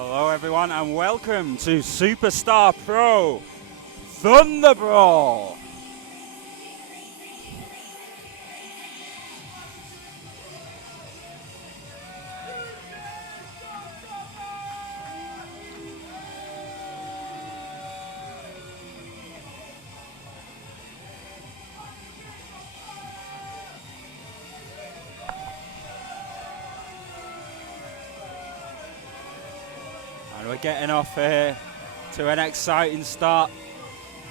Hello everyone and welcome to Superstar Pro Thunderbrawl. And we're getting off here to an exciting start.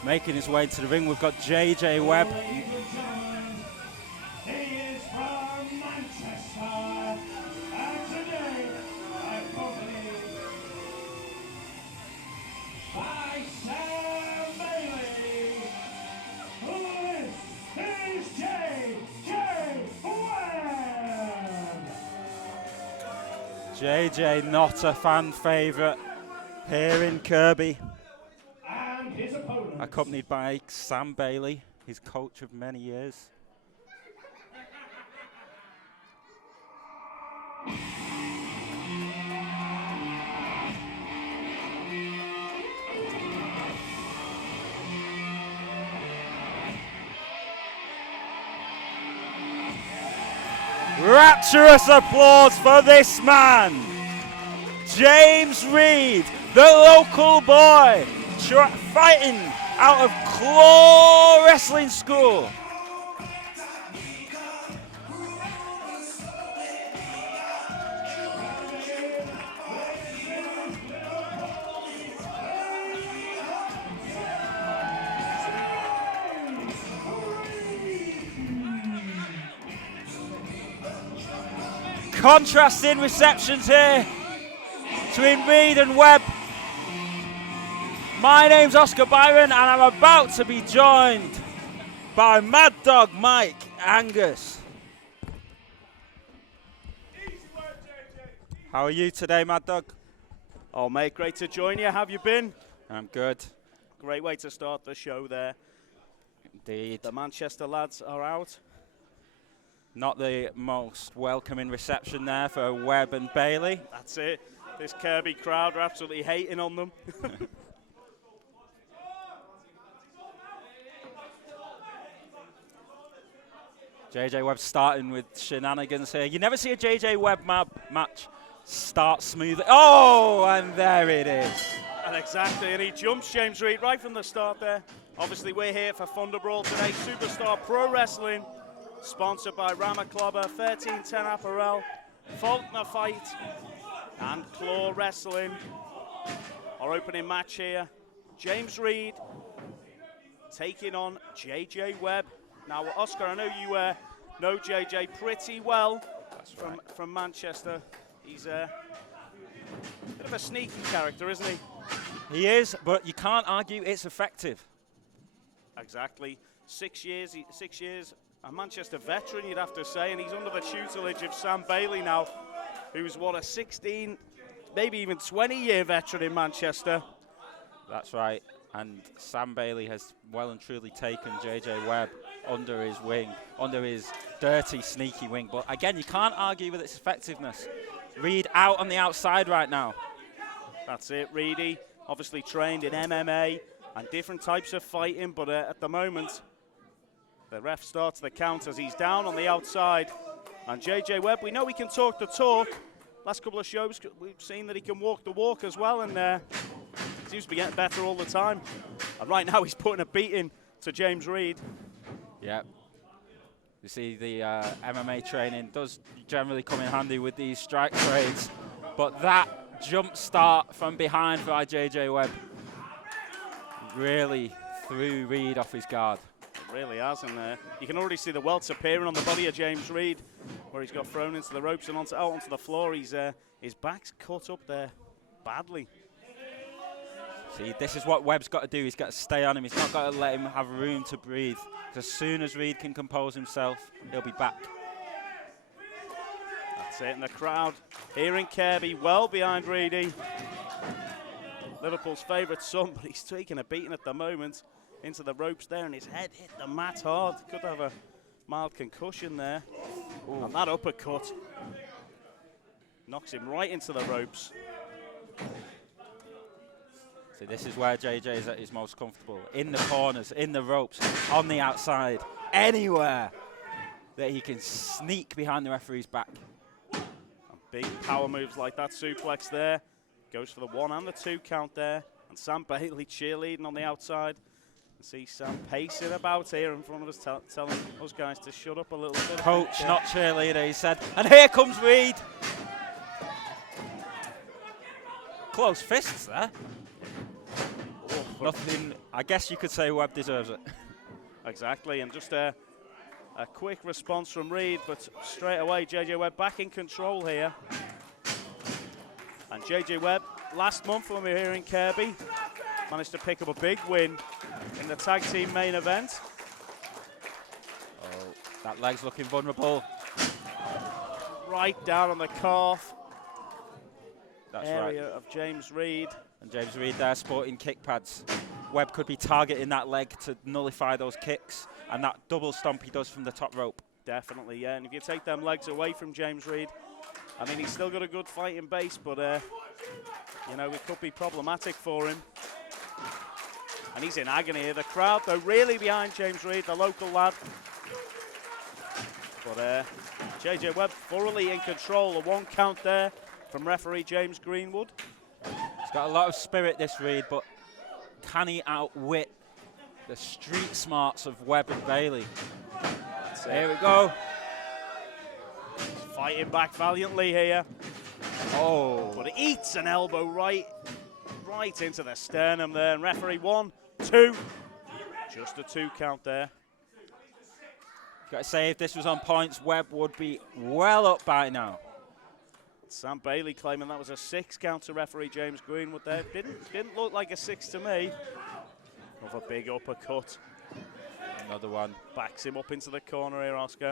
Making his way to the ring, we've got JJ Webb. He is from Manchester, and today, accompanied by Sam Bailey, this is JJ Webb. JJ, not a fan favourite here in Kirby. And his opponent, Accompanied by Sam Bailey, his coach of many years. Rapturous applause for this man, James Reid, the local boy, fighting out of Claw Wrestling School. Contrasting receptions here between Reid and Webb. My name's Oscar Byron and I'm about to be joined by Mad Dog Mike Angus. How are you today, Mad Dog? Oh, mate, great to join you. How have you been? I'm good. Great way to start the show there. Indeed. The Manchester lads are out. Not the most welcoming reception there for Webb and Bailey. That's it. This Kirby crowd are absolutely hating on them. JJ Webb starting with shenanigans here. You never see a JJ Webb match start smoothly. Oh, and there it is. And exactly, and he jumps James Reid right from the start there. Obviously, we're here for Thunderbrawl today. Superstar Pro Wrestling, sponsored by Ramaclobber, 1310 Apparel, Faulkner Fight, and Claw Wrestling. Our opening match here, James Reid taking on JJ Webb. Now, Oscar, I know you know JJ pretty well. That's from Manchester. He's a bit of a sneaky character, isn't he? He is, but you can't argue it's effective. Exactly. 6 years, a Manchester veteran, you'd have to say, and he's under the tutelage of Sam Bailey now, who's what, a 16, maybe even 20-year veteran in Manchester. That's right, and Sam Bailey has well and truly taken JJ Webb under his wing, under his dirty, sneaky wing. But again, you can't argue with its effectiveness. Reid out on the outside right now. That's it, Reedy, obviously trained in MMA and different types of fighting, but at the moment, the ref starts the count as he's down on the outside. And JJ Webb, we know he can talk the talk. Last couple of shows, we've seen that he can walk the walk as well, and seems to be getting better all the time. And right now, he's putting a beating to James Reid. Yeah. You see, the MMA training does generally come in handy with these strike trades, but that jump start from behind by JJ Webb really threw Reid off his guard. It really has, and you can already see the welts appearing on the body of James Reid, where he's got thrown into the ropes and out onto the floor. His back's cut up there badly. See, this is what Webb's got to do. He's got to stay on him. He's not got to let him have room to breathe. As soon as Reid can compose himself, he'll be back. That's it, and the crowd here in Kirby, well behind Reedy. Liverpool's favourite son, but he's taking a beating at the moment into the ropes there, and his head hit the mat hard. Could have a mild concussion there. Ooh. And that uppercut knocks him right into the ropes. So this is where JJ is at his most comfortable. In the corners, in the ropes, on the outside, anywhere that he can sneak behind the referee's back. And big power moves like that suplex there. Goes for the 1 and the 2 count there. And Sam Bailey cheerleading on the outside. And see Sam pacing about here in front of us, telling us guys to shut up a little bit. Coach, not cheerleader, he said. And here comes Reid. Close fists there. Nothing, I guess you could say Webb deserves it. Exactly, and just a quick response from Reid, but straight away JJ Webb back in control here. And JJ Webb, last month when we were here in Kirby, managed to pick up a big win in the tag team main event. Oh, that leg's looking vulnerable. Right down on the calf. That's area right. of James Reid. And James Reid there sporting kick pads. Webb could be targeting that leg to nullify those kicks and that double stomp he does from the top rope. Definitely, yeah. And if you take them legs away from James Reid, I mean, he's still got a good fighting base, but, you know, it could be problematic for him. And he's in agony here. The crowd, though, really behind James Reid, the local lad. But JJ Webb thoroughly in control. A 1 count there from referee James Greenwood. He's got a lot of spirit, this Reid, but can he outwit the street smarts of Webb and Bailey? Here we go. Fighting back valiantly here. Oh. But it eats an elbow right into the sternum there. And referee 1, 2. Just a 2 count there. Got to say, if this was on points, Webb would be well up by now. Sam Bailey claiming that was a 6 count to referee James Greenwood there. Didn't look like a 6 to me. Another big uppercut. Another one. Backs him up into the corner here, Oscar.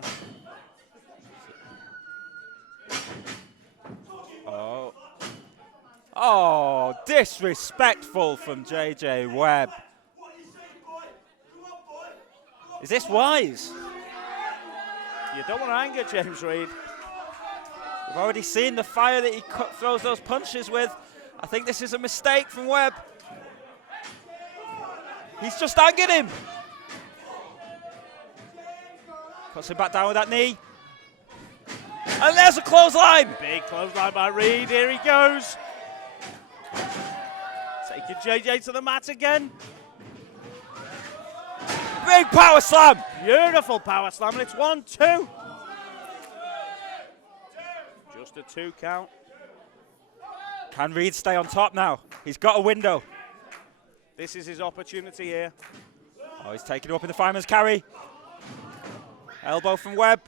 Oh. Oh, disrespectful from JJ Webb. Is this wise? You don't want to anger James Reid. We've already seen the fire that he throws those punches with. I think this is a mistake from Webb. He's just angered him. Puts him back down with that knee. And there's a clothesline. Big clothesline by Reid. Here he goes. Taking JJ to the mat again. Big power slam. Beautiful power slam, and it's 1, 2. Just a 2 count. Can Reid stay on top now? He's got a window. This is his opportunity here. Oh, he's taking him up in the fireman's carry. Elbow from Webb.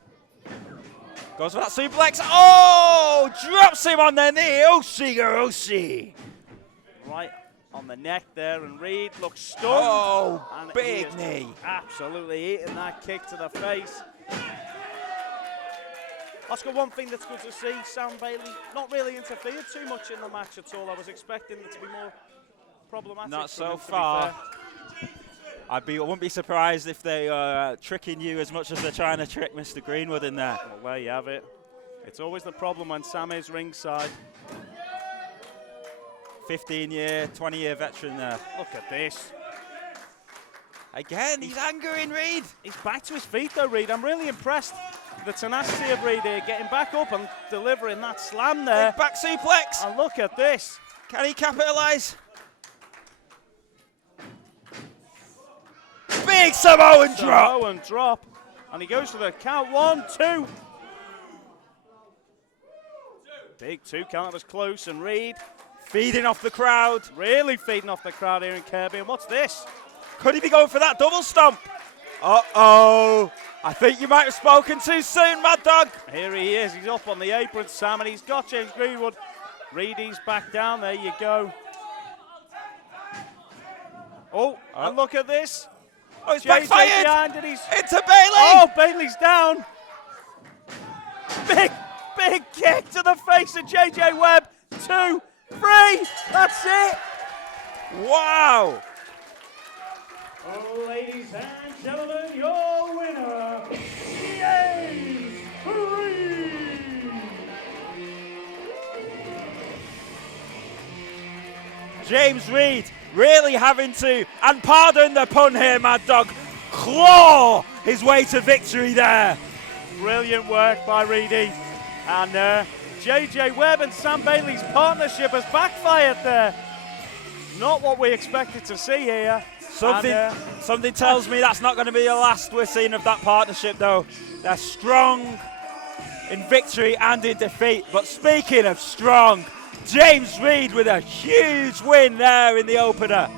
Goes for that suplex. Oh, drops him on the knee. Oshi. Right on the neck there, and Reid looks stunned. Oh, and big he is knee. Absolutely eating that kick to the face. Oscar, one thing that's good to see, Sam Bailey not really interfered too much in the match at all. I was expecting it to be more problematic. Not for him, so to be far. fair. I wouldn't be surprised if they are tricking you as much as they're trying to trick Mr. Greenwood in there. Well, there you have it. It's always the problem when Sam is ringside. 15-year, 20-year veteran there. Look at this. Again, he's angering Reid. He's back to his feet though, Reid. I'm really impressed with the tenacity of Reid here, getting back up and delivering that slam there. Big back suplex. And look at this. Can he capitalise? Big Samoan drop. Samoan drop. And he goes for the count. 1, 2. Big 2 count. That was close. And Reid Feeding off the crowd. really feeding off the crowd here in Kirby. And what's this? Could he be going for that double stomp? Uh-oh. I think you might have spoken too soon, Mad Dog. Here he is. He's up on the apron, Sam, and he's got James Greenwood. Reid's back down. There you go. Oh, and look at this. Oh, he's JJ backfired. behind, and he's Into Bailey. Oh, Bailey's down. Big kick to the face of JJ Webb. 2, 3. That's it. Wow. Ladies and gentlemen, your winner, James Reid. James Reid really having to, and pardon the pun here, Mad Dog, claw his way to victory there. Brilliant work by Reid. And JJ Webb and Sam Bailey's partnership has backfired there. Not what we expected to see here. Something tells me that's not going to be the last we're seeing of that partnership, though. They're strong in victory and in defeat. But speaking of strong, James Reid with a huge win there in the opener.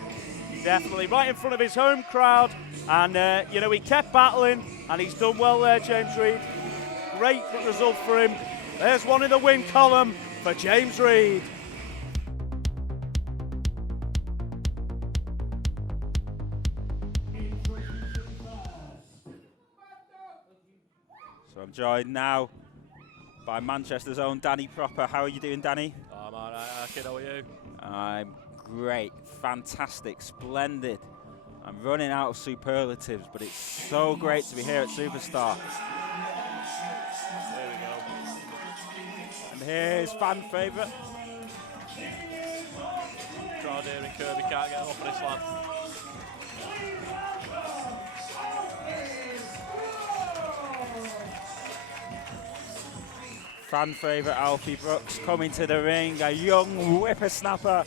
Definitely right in front of his home crowd. And, you know, he kept battling, and he's done well there, James Reid. Great result for him. There's one in the win column for James Reid. So I'm joined now by Manchester's own Danny Proper. How are you doing, Danny? I'm alright, kid, how are you? I'm great, fantastic, splendid. I'm running out of superlatives, but it's so great to be here at Superstar. There we go. And here's fan favourite. Crowd here in Kirby can't get off of this lad. Fan favourite Alfie Brooks coming to the ring, a young whippersnapper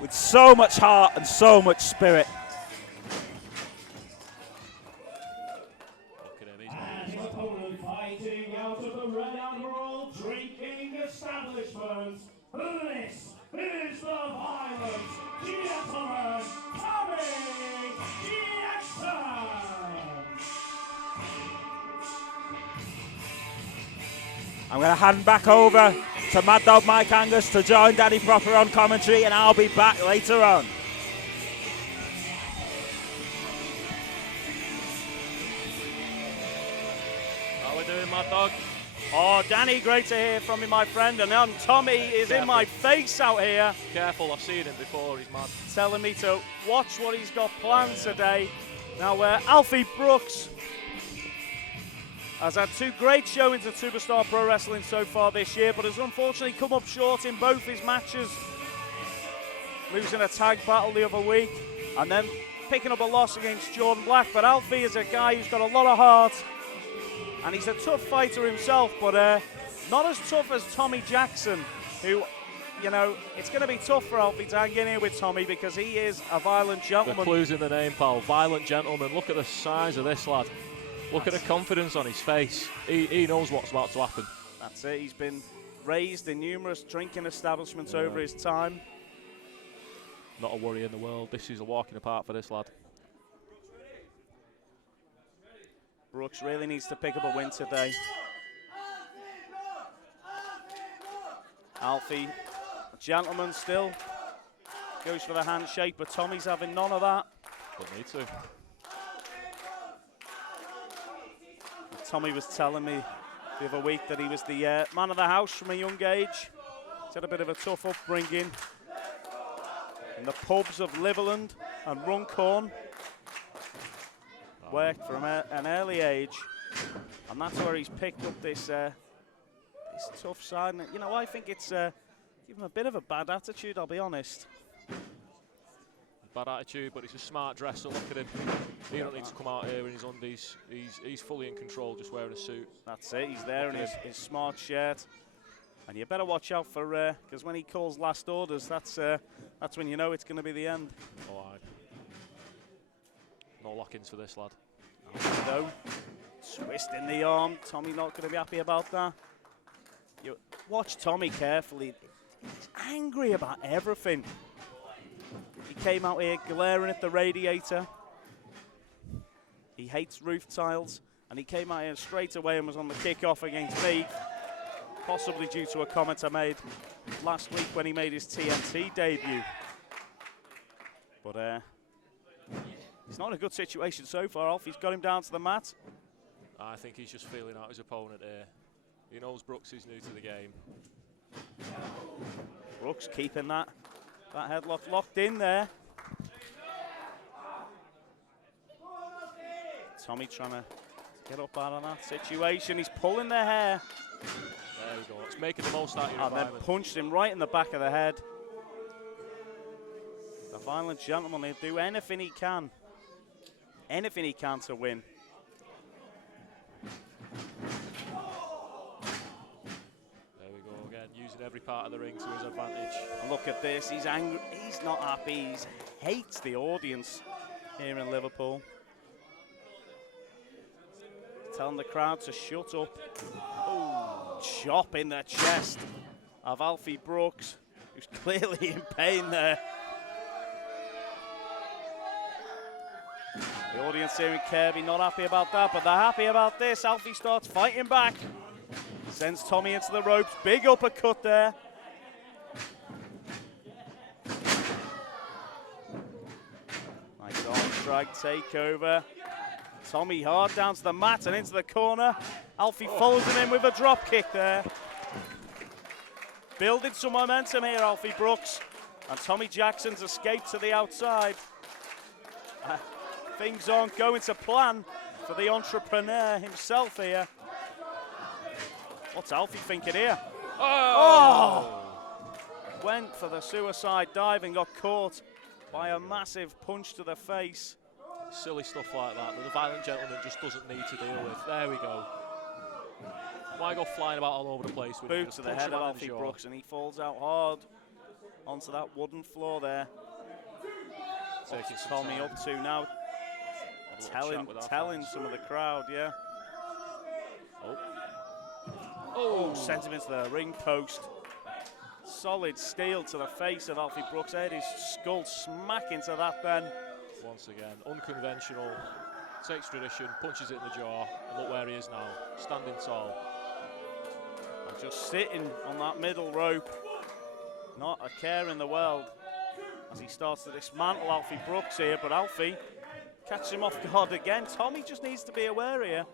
with so much heart and so much spirit. Look at him, And his opponent fighting out of the red and roll drinking establishment. This is the violent gentleman, Tommy Jackson. I'm going to hand back over to Mad Dog Mike Angus to join Danny Proper on commentary, and I'll be back later on. How we doing, Mad Dog? Oh, Danny, great to hear from you, my friend. And then Tommy is in my face out here, Careful, I've seen him before, he's mad. telling me to watch what he's got planned today. Now, Alfie Brooks has had two great showings at Superstar Pro Wrestling so far this year, but has unfortunately come up short in both his matches, losing a tag battle the other week and then picking up a loss against Jordan Black. But Alfie is a guy who's got a lot of heart, and he's a tough fighter himself, but not as tough as Tommy Jackson, who, you know, it's going to be tough for Alfie to hang in here with Tommy because he is a violent The gentleman. clue's in the name, pal. Violent gentleman. Look at the size of this lad. Look at the confidence on his face. He knows what's about to happen. That's it. He's been raised in numerous drinking establishments over his time. Not a worry in the world. This is a walk in the park for this lad. Brooks really needs to pick up a win today. Alfie, a gentleman still, goes for the handshake, but Tommy's having none of that. Don't need to. Tommy was telling me the other week that he was the man of the house from a young age. He's had a bit of a tough upbringing in the pubs of Liverland and Runcorn. Worked from an early age, and that's where he's picked up this tough side. And, you know, I think it's given him a bit of a bad attitude, I'll be honest. Bad attitude, but he's a smart dresser. Look at him. He don't need to come out here in his undies. He's fully in control, just wearing a suit. That's it. He's there in his smart shirt. And you better watch out for, because when he calls last orders, that's when you know it's going to be the end. Oh, aye. No lock-ins for this lad. No. Twist in the arm. Tommy not going to be happy about that. You watch Tommy carefully. He's angry about everything. He came out here glaring at the radiator. He hates roof tiles, and he came out here straight away and was on the kick-off against me, possibly due to a comment I made last week when he made his TNT debut. But he's not in a good situation so far. Alfie's got him down to the mat. I think he's just feeling out his opponent here. He knows Brooks is new to the game. Brooks keeping that headlock locked in there. Tommy trying to get up out of that situation. He's pulling their hair. There we go. It's making the most out of your And then environment. punched him right in the back of the head. violent gentleman, he'll do anything he can. Anything he can to win. There we go again, using every part of the ring to his advantage. And look at this, he's angry, he's not happy, he hates the audience here in Liverpool. Telling the crowd to shut up. Oh, chop in the chest of Alfie Brooks, who's clearly in pain there. The audience here in Kirby not happy about that, but they're happy about this. Alfie starts fighting back. Sends Tommy into the ropes. Big uppercut there. Nice arm drag takeover. Tommy hard down to the mat and into the corner. Alfie follows him in with a drop kick there. Building some momentum here, Alfie Brooks. And Tommy Jackson's escaped to the outside. Things aren't going to plan for the entrepreneur himself here. What's Alfie thinking here? Oh! Went for the suicide dive and got caught by a massive punch to the face. Silly stuff like that the violent gentleman just doesn't need to deal with. There we go. Why go flying about all over the place? Boot to the head of Alfie Brooks, and he falls out hard onto that wooden floor there. Taking Tommy up to now. Telling some of the crowd, yeah. Oh, sent him into the ring post. Solid steel to the face of Alfie Brooks. Head his skull smack into that then. Once again, unconventional, takes tradition, punches it in the jaw, and look where he is now, standing tall. And just sitting on that middle rope, not a care in the world, as he starts to dismantle Alfie Brooks here, but Alfie catches him off guard again. Tommy just needs to be aware here.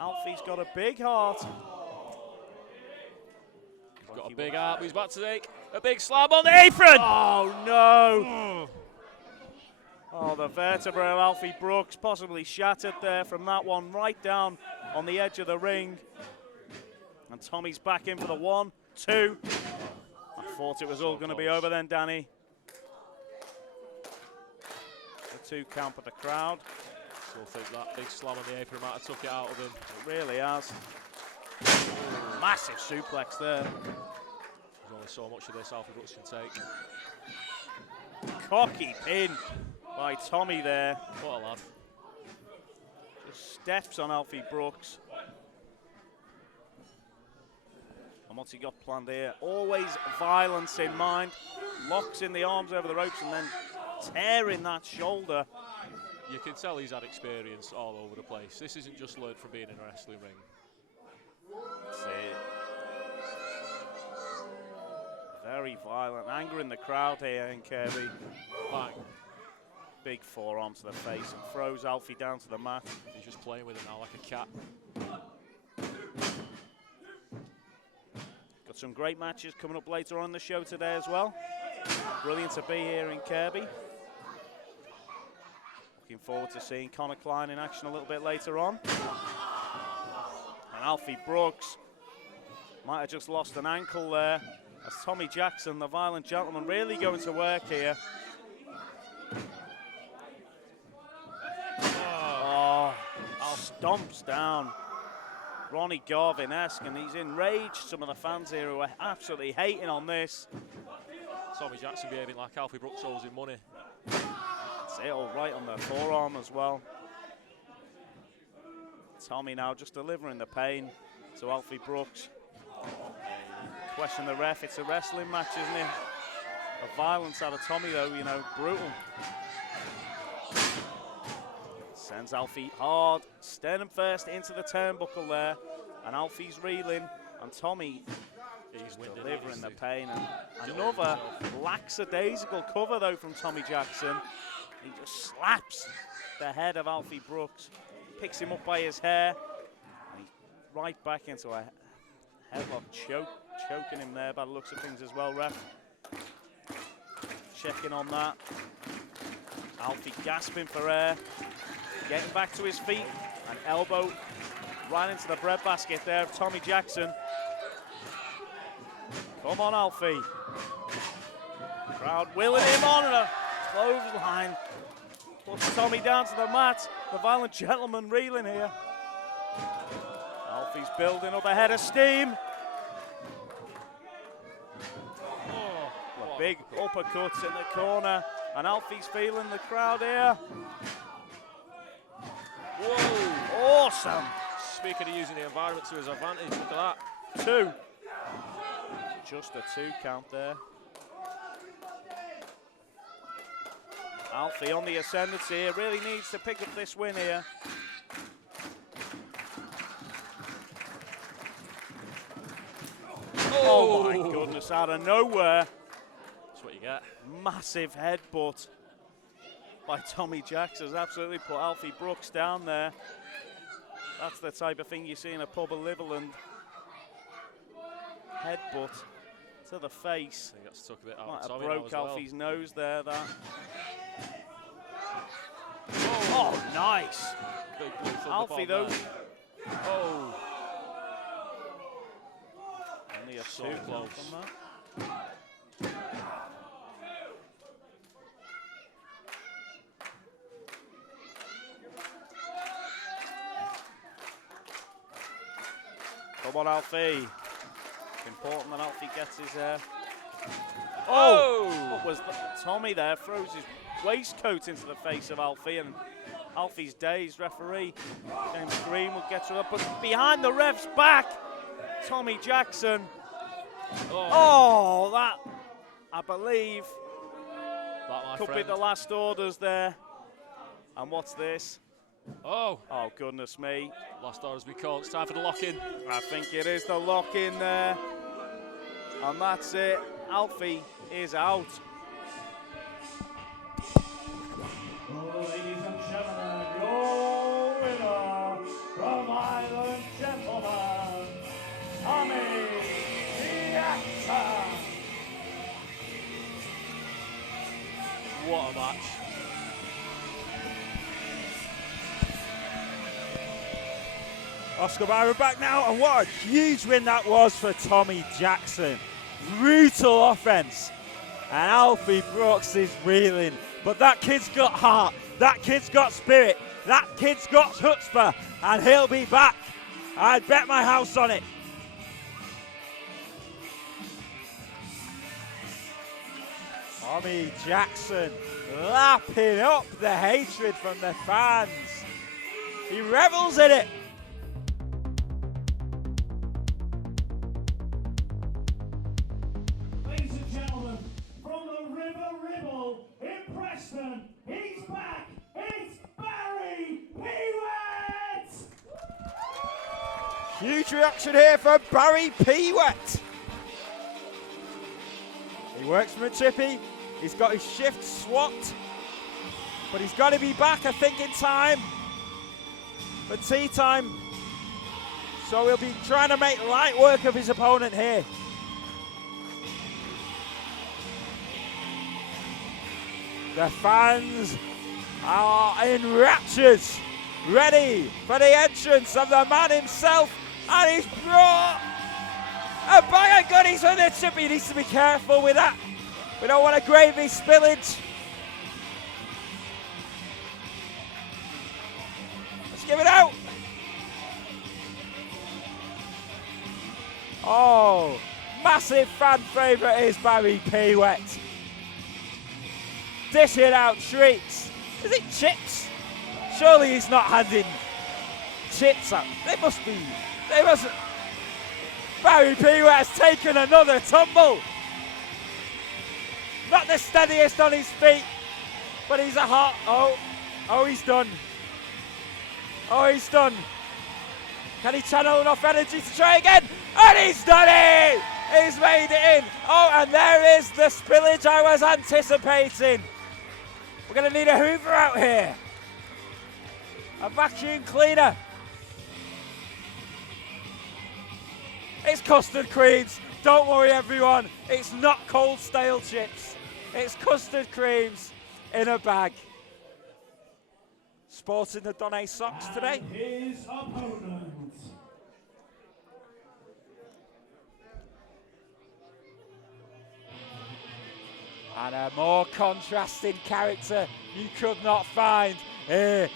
Alfie's got a big heart. He's got a big heart, but he's about to take a big slam on the apron! Oh no! Oh, the vertebrae of Alfie Brooks possibly shattered there from that one, right down on the edge of the ring. And Tommy's back in for the 1, 2. I thought it was all going to be over then, Danny. The 2 count for the crowd. Still think that big slam on the apron might have took it out of him. It really has. Massive suplex there. There's only so much of this Alfie Brooks can take. Cocky pin by Tommy there. What a lad. Just steps on Alfie Brooks. And what's he got planned here? Always violence in mind. Locks in the arms over the ropes and then tearing that shoulder. You can tell he's had experience all over the place. This isn't just learned from being in a wrestling ring. That's it. Very violent. Anger in the crowd here in Kirby. Bang. Big forearm to the face and throws Alfie down to the mat. He's just playing with it now like a cat. Got some great matches coming up later on in the show today as well. Brilliant to be here in Kirby. Looking forward to seeing Conor Clyne in action a little bit later on. And Alfie Brooks might have just lost an ankle there, as Tommy Jackson, the violent gentleman, really going to work here. Oh, stomps down. Ronnie Garvin-esque, and he's enraged. Some of the fans here who are absolutely hating on this. Tommy Jackson behaving like Alfie Brooks owes him money. That's it, all right on the forearm as well. Tommy now just delivering the pain to Alfie Brooks. Question the ref, it's a wrestling match, isn't it? The violence out of Tommy though, you know, brutal. Sends Alfie hard, sternum first into the turnbuckle there, and Alfie's reeling, and Tommy He's delivering the pain. And another lackadaisical cover though from Tommy Jackson. He just slaps the head of Alfie Brooks, picks him up by his hair, and he's right back into a headlock choking him there by the looks of things as well, ref. Checking on that. Alfie gasping for air, getting back to his feet, an elbow right into the breadbasket there of Tommy Jackson. Come on, Alfie. Crowd willing him on and a clothesline. Puts Tommy down to the mat. The Violent Gentleman reeling here. Alfie's building up a head of steam. Big uppercuts in the corner, and Alfie's feeling the crowd here. Whoa, awesome. Speaking of using the environment to his advantage, look at that. 2. Just a 2 count there. Alfie on the ascendancy here, really needs to pick up this win here. Oh my goodness, out of nowhere. That's what you get. Massive headbutt by Tommy Jackson has absolutely put Alfie Brooks down there. That's the type of thing you see in a pub of Liverland. Headbutt to the face. I think that's took a bit out. Might have Tommy broke now as Alfie's nose there, that. Oh, nice. Big blue Thunderbrawl Alfie, though. there. Oh. Only a So 2 close. from that. Come on, Alfie. Important that Alfie gets his. Oh! What was that? Tommy there throws his waistcoat into the face of Alfie, and Alfie's dazed. Referee James Green will get to it, but behind the ref's back, Tommy Jackson. Oh, that I believe That, could friend. be the last orders there. And what's this? Oh, Oh, goodness me. last orders we call. It's time for the lock-in. I think it is the lock-in there. And that's it. Alfie is out. Ladies and gentlemen, your winner, the Violent Gentleman, Tommy Jackson. What a match. Oscar Byron back now, and what a huge win that was for Tommy Jackson. Brutal offense, and Alfie Brooks is reeling. But that kid's got heart, that kid's got spirit, that kid's got chutzpah, and he'll be back. I'd bet my house on it. Tommy Jackson lapping up the hatred from the fans. He revels in it. Ladies and gentlemen, from the River Ribble in Preston, he's back. It's Barry Pewet. Huge reaction here for Barry Pewet. He works from a chippy. He's got his shift swapped, but he's got to be back, I think, in time for tea time. So he'll be trying to make light work of his opponent here. The fans are in raptures, ready for the entrance of the man himself, and he's brought a bag of goodies with the chippy. He needs to be careful with that. We don't want a gravy spillage. Let's give it out. Oh, massive fan favourite is Barry Pewet. Dishing out treats. Is it chips? Surely he's not handing chips out. They must. Barry Pewet has taken another tumble. Not the steadiest on his feet, but he's a hot. Oh, he's done. Oh, he's done. Can he channel enough energy to try again? And he's done it! He's made it in. Oh, and there is the spillage I was anticipating. We're going to need a Hoover out here. A vacuum cleaner. It's custard creams. Don't worry, everyone. It's not cold, stale chips. It's custard creams in a bag. Sporting the Donny socks today. And his opponent. And a more contrasting character you could not find here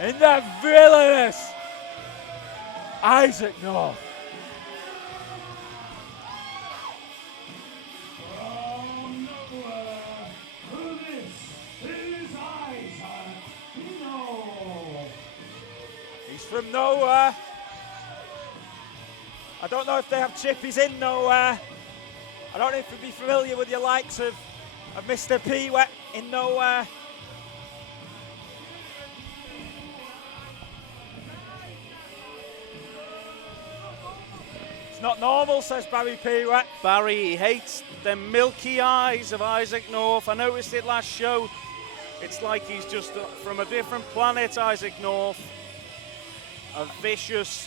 in the villainous Isaac North. From nowhere, this is Isaac North. He's from nowhere. I don't know if they have chippies in nowhere. I don't know if you'd be familiar with your likes of Mr. P-Wet in nowhere. It's not normal, says Barry P-Wet. Barry hates the milky eyes of Isaac North. I noticed it last show. It's like he's just from a different planet, Isaac North. A vicious,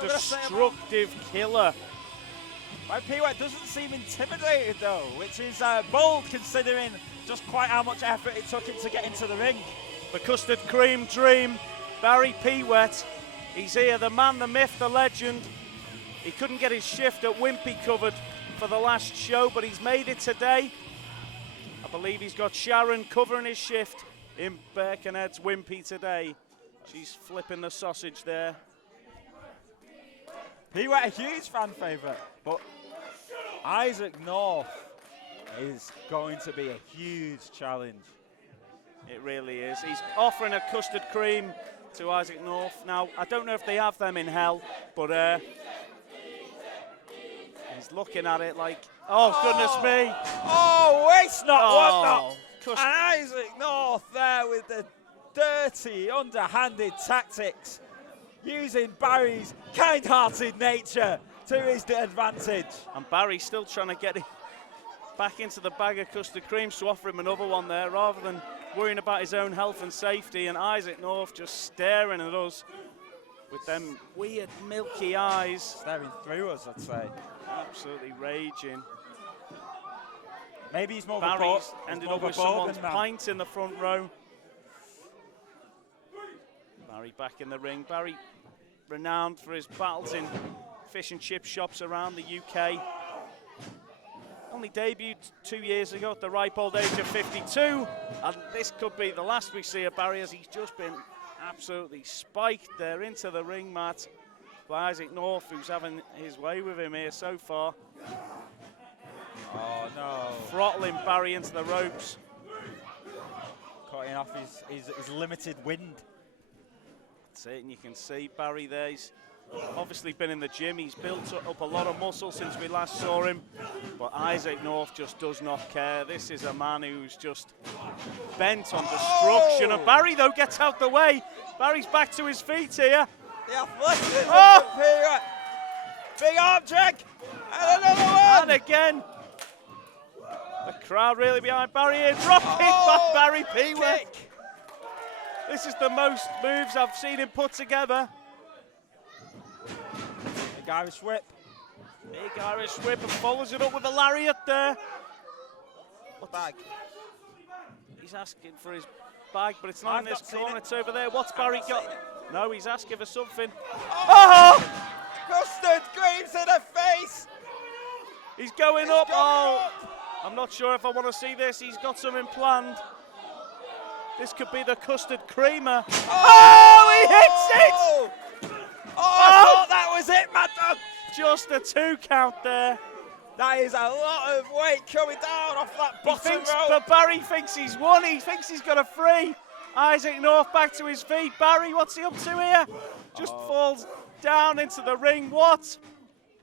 destructive killer. Well, P-Wet doesn't seem intimidated though, which is bold considering just quite how much effort it took him to get into the ring. The custard cream dream, Barry P-Wet. He's here, the man, the myth, the legend. He couldn't get his shift at Wimpy covered for the last show, but he's made it today. I believe he's got Sharon covering his shift in Birkenhead's Wimpy today. She's flipping the sausage there. P-Wet, a huge fan favourite, but Isaac North is going to be a huge challenge. It really is. He's offering a custard cream to Isaac North. Now, I don't know if they have them in hell, but he's looking at it like, oh, goodness me. Oh, waste not, Oh, what not. And Isaac North there with the dirty, underhanded tactics, using Barry's kind-hearted nature to his advantage. And Barry still trying to get it back into the bag of custard creams to offer him another one there rather than worrying about his own health and safety. And Isaac North just staring at us with them weird milky eyes. Staring through us, I'd say. Absolutely raging. Maybe he's more Barry's ended up with someone's pint in the front row. Barry back in the ring. Barry renowned for his battles in fish and chip shops around the UK. Only debuted 2 years ago at the ripe old age of 52. And this could be the last we see of Barry as he's just been absolutely spiked there into the ring mat by Isaac North, who's having his way with him here so far. Oh no. Throttling Barry into the ropes. Cutting off his limited wind. That's it, and you can see Barry there. He's obviously been in the gym. He's built up a lot of muscle since we last saw him. But Isaac North just does not care. This is a man who's just bent on destruction. And Barry, though, gets out the way. Barry's back to his feet here. The athleticism Oh! from P-Wet. Big arm drag. And another one. And again. The crowd really behind Barry here. Drop kick by Barry P-Wet. Kick. This is the most moves I've seen him put together. Big Irish whip. Big Irish whip and follows it up with a lariat there. Bag. He's asking for his bag, but it's not in I've this not seen corner, it. it's over there. What's Barry not got? seen No, he's asking for something. Oh! Custard creams in the face. He's going He's up. going Oh, up. I'm not sure if I want to see this. He's got something planned. This could be the custard creamer. Oh, he hits it! Oh, I thought that was it, Mad Dog. Just a 2 count there. That is a lot of weight coming down off that bottom row. But Barry thinks he's won. He thinks he's got a 3. Isaac North back to his feet. Barry, what's he up to here? Just falls down into the ring. What?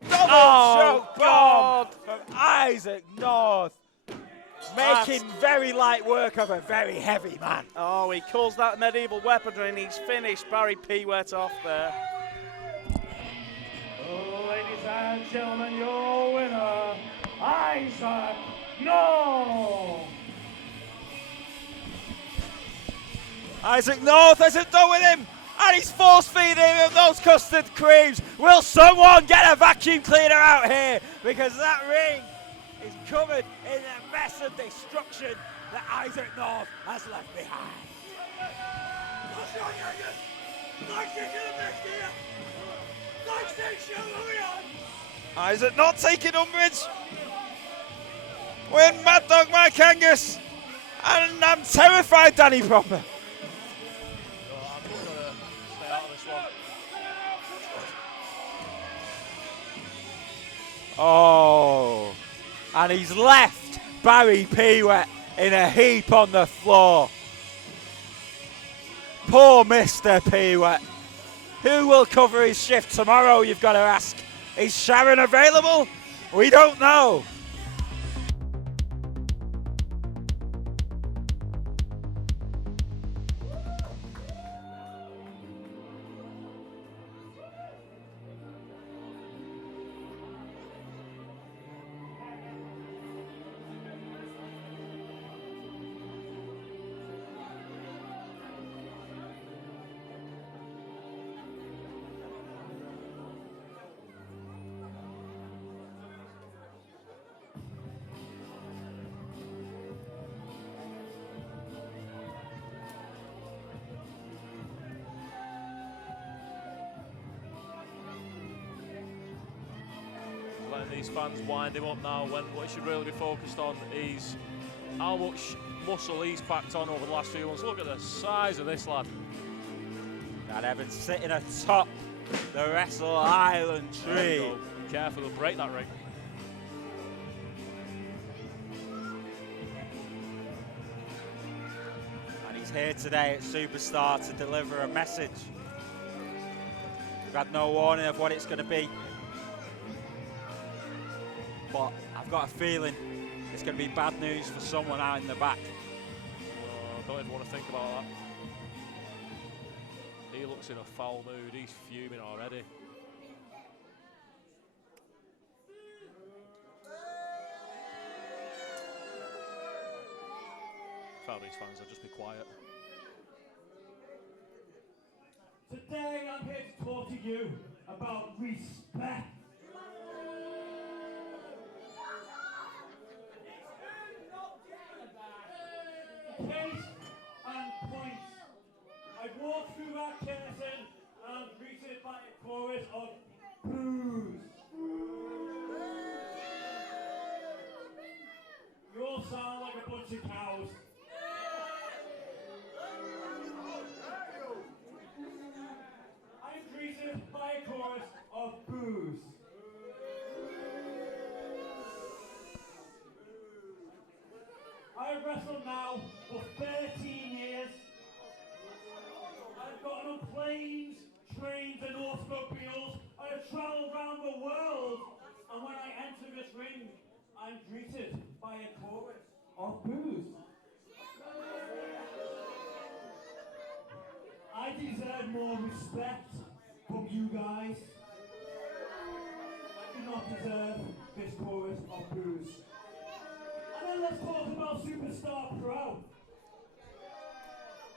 Double choke God. bomb from Isaac North. Making very light work of a very heavy man. Oh, he calls that medieval weaponry and he's finished Barry P-Wet off there. Ladies and gentlemen, your winner, Isaac North. Isaac North hasn't done with him, and he's force feeding him those custard creams. Will someone get a vacuum cleaner out here? Because that ring is covered in a mess of destruction that Isaac North has left behind. Isaac not taking umbrage. with Mad Dog Mike Angus. And I'm terrified, Danny Proper. I'm just going to stay out of this one. Oh, and he's left Barry Pewet in a heap on the floor. Poor Mr. Pewet. Who will cover his shift tomorrow, you've got to ask. Is Sharon available? We don't know. Letting these fans wind him up now when what he should really be focused on is how much muscle he's packed on over the last few months. Look at the size of this lad. And Evans sitting atop the Wrestle Island tree. Careful, he'll break that ring. And he's here today at Superstar to deliver a message. We've had no warning of what it's going to be. But I've got a feeling it's going to be bad news for someone out in the back. Oh, I don't even want to think about that. He looks in a foul mood. He's fuming already. Foul these fans will just be quiet. Today I'm here to talk to you about respect. Case and points. I walked through that curtain and greeted by a chorus of boos. You all sound like a bunch of cows. I'm greeted by a chorus of boos. I've wrestled now for 13 years. I've gotten on planes, trains and automobiles. I have travelled around the world. And when I enter this ring, I'm greeted by a chorus of boos. I deserve more respect from you guys. I do not deserve this chorus of boos. And then let's talk about Superstar Pro.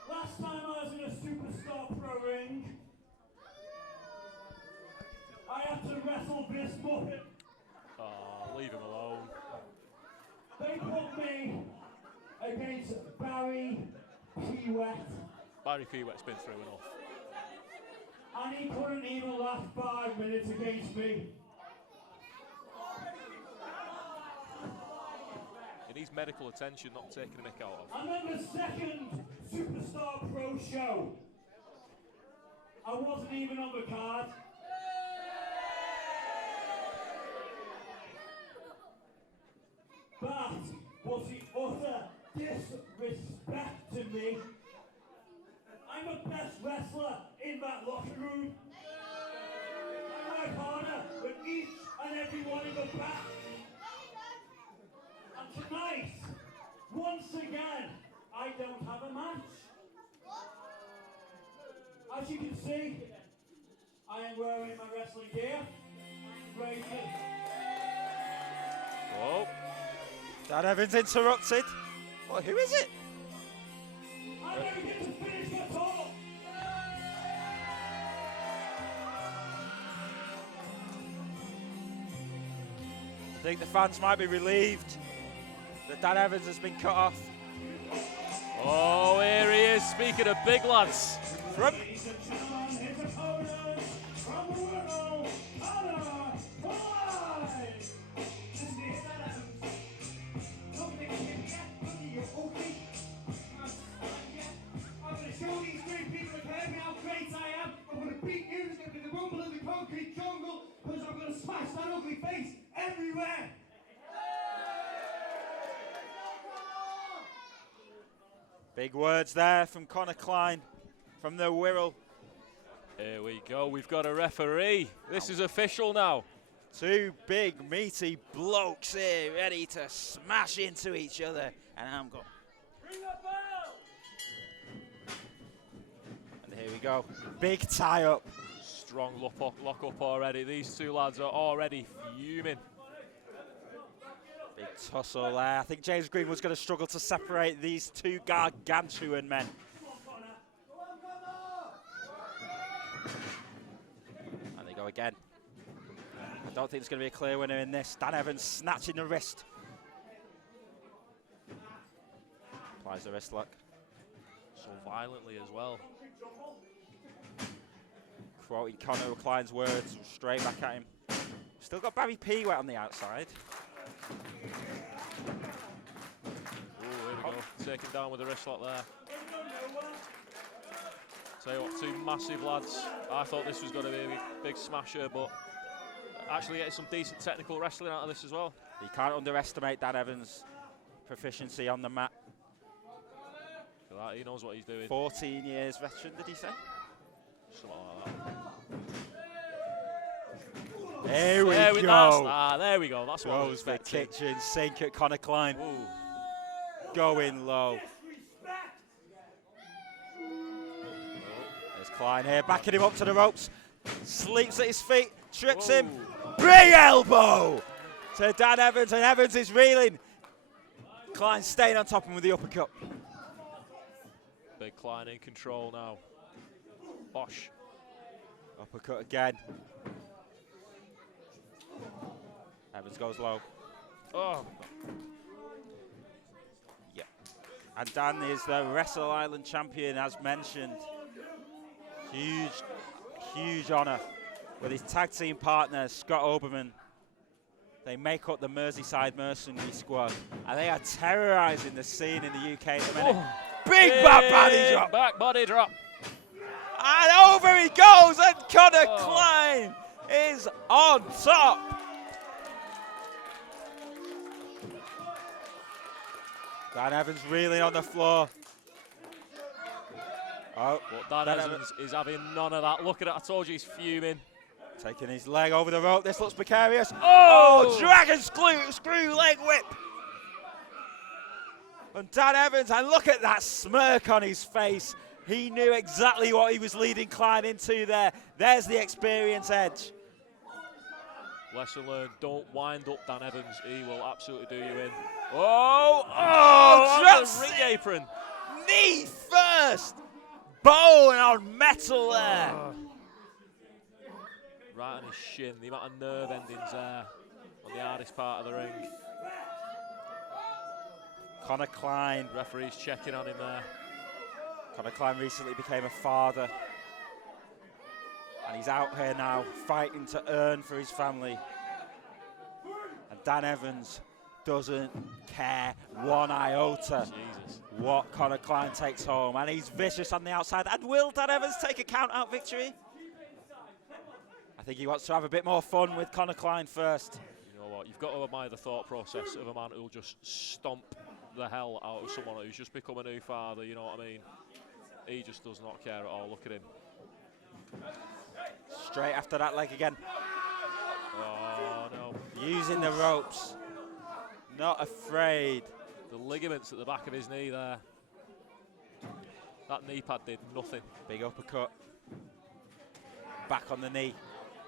Last time I was in a Superstar Pro ring, I had to wrestle this muppet. Oh, leave him alone. They put me against Barry Pewet. Barry Pewet's been through enough. And he couldn't even last 5 minutes against me. He needs medical attention, not taking a mick out of. And then the second Superstar Pro show, I wasn't even on the card. That was the utter disrespect to me. I'm the best wrestler in that locker room. I work harder than each and everyone in the back. And tonight, once again, I don't have a match. As you can see, I am wearing my wrestling gear. Reid. Oh, Dan Evans interrupted. Well, who is it? I never get to finish my talk. I think the fans might be relieved that Dan Evans has been cut off. Oh, here he is, speaking of big lads. From Ladies and gentlemen, his opponent from the world, Conor. This is Dan Evans. Big words there from Conor Clyne, from the Wirral. Here we go, we've got a referee. This is official now. Two big, meaty blokes here, ready to smash into each other. And I'm going. And here we go, big tie-up. Strong lock up already. These two lads are already fuming. Big tussle there. I think James Green was going to struggle to separate these two gargantuan men. And they go again. I don't think there's going to be a clear winner in this. Dan Evans snatching the wrist. Applies the wrist lock. So violently as well. Quoting Conor Clyne's words straight back at him. Still got Barry P wet on the outside. Oh, here we go. Taken down with the wrist lock there. Tell you what, two massive lads. I thought this was going to be a big smasher, but actually getting some decent technical wrestling out of this as well. You can't underestimate Dan Evans' proficiency on the mat. Look at that, he knows what he's doing. 14 years veteran, did he say? Something like that. There we go. There we go. That's what I was Goes the expecting. kitchen sink at Conor Clyne. Ooh. Going low. There's Clyne here, backing him up to the ropes. Sleeps at his feet, trips him. Big elbow to Dan Evans, and Evans is reeling. Clyne staying on top of him with the uppercut. Big Clyne in control now. Bosh. Uppercut again. Evans goes low. Oh. Yeah. And Dan is the Wrestle Island champion, as mentioned. Huge honour with his tag team partner, Scott Oberman. They make up the Merseyside Mercenary Squad, and they are terrorising the scene in the UK at the minute. Oh. Big back body drop. Back body drop. And over he goes, and Conor Clyne is on top. Dan Evans reeling on the floor. Oh, But Dan Evans is having none of that. Look at it, I told you he's fuming. taking his leg over the rope. This looks precarious. Oh! Dragon screw leg whip. And Dan Evans, and look at that smirk on his face. He knew exactly what he was leading Clyne into there. There's the experience edge. Lesson learned, don't wind up Dan Evans. He will absolutely do you in. Oh, That's a ring apron. Knee first. Bone on metal there. Right on his shin. The amount of nerve endings there on the hardest part of the ring. Conor Clyne. Referee's checking on him there. Conor Clyne recently became a father. And he's out here now fighting to earn for his family. And Dan Evans doesn't care one iota Jesus. what Conor Clyne takes home. And he's vicious on the outside. And will Dan Evans take a count-out victory? I think he wants to have a bit more fun with Conor Clyne first. You know what? You've got to admire the thought process of a man who'll just stomp the hell out of someone who's just become a new father, you know what I mean? He just does not care at all. Look at him. Straight after that leg again. Oh, no. Using the ropes. Not afraid. The ligaments at the back of his knee there. That knee pad did nothing. Big uppercut. Back on the knee.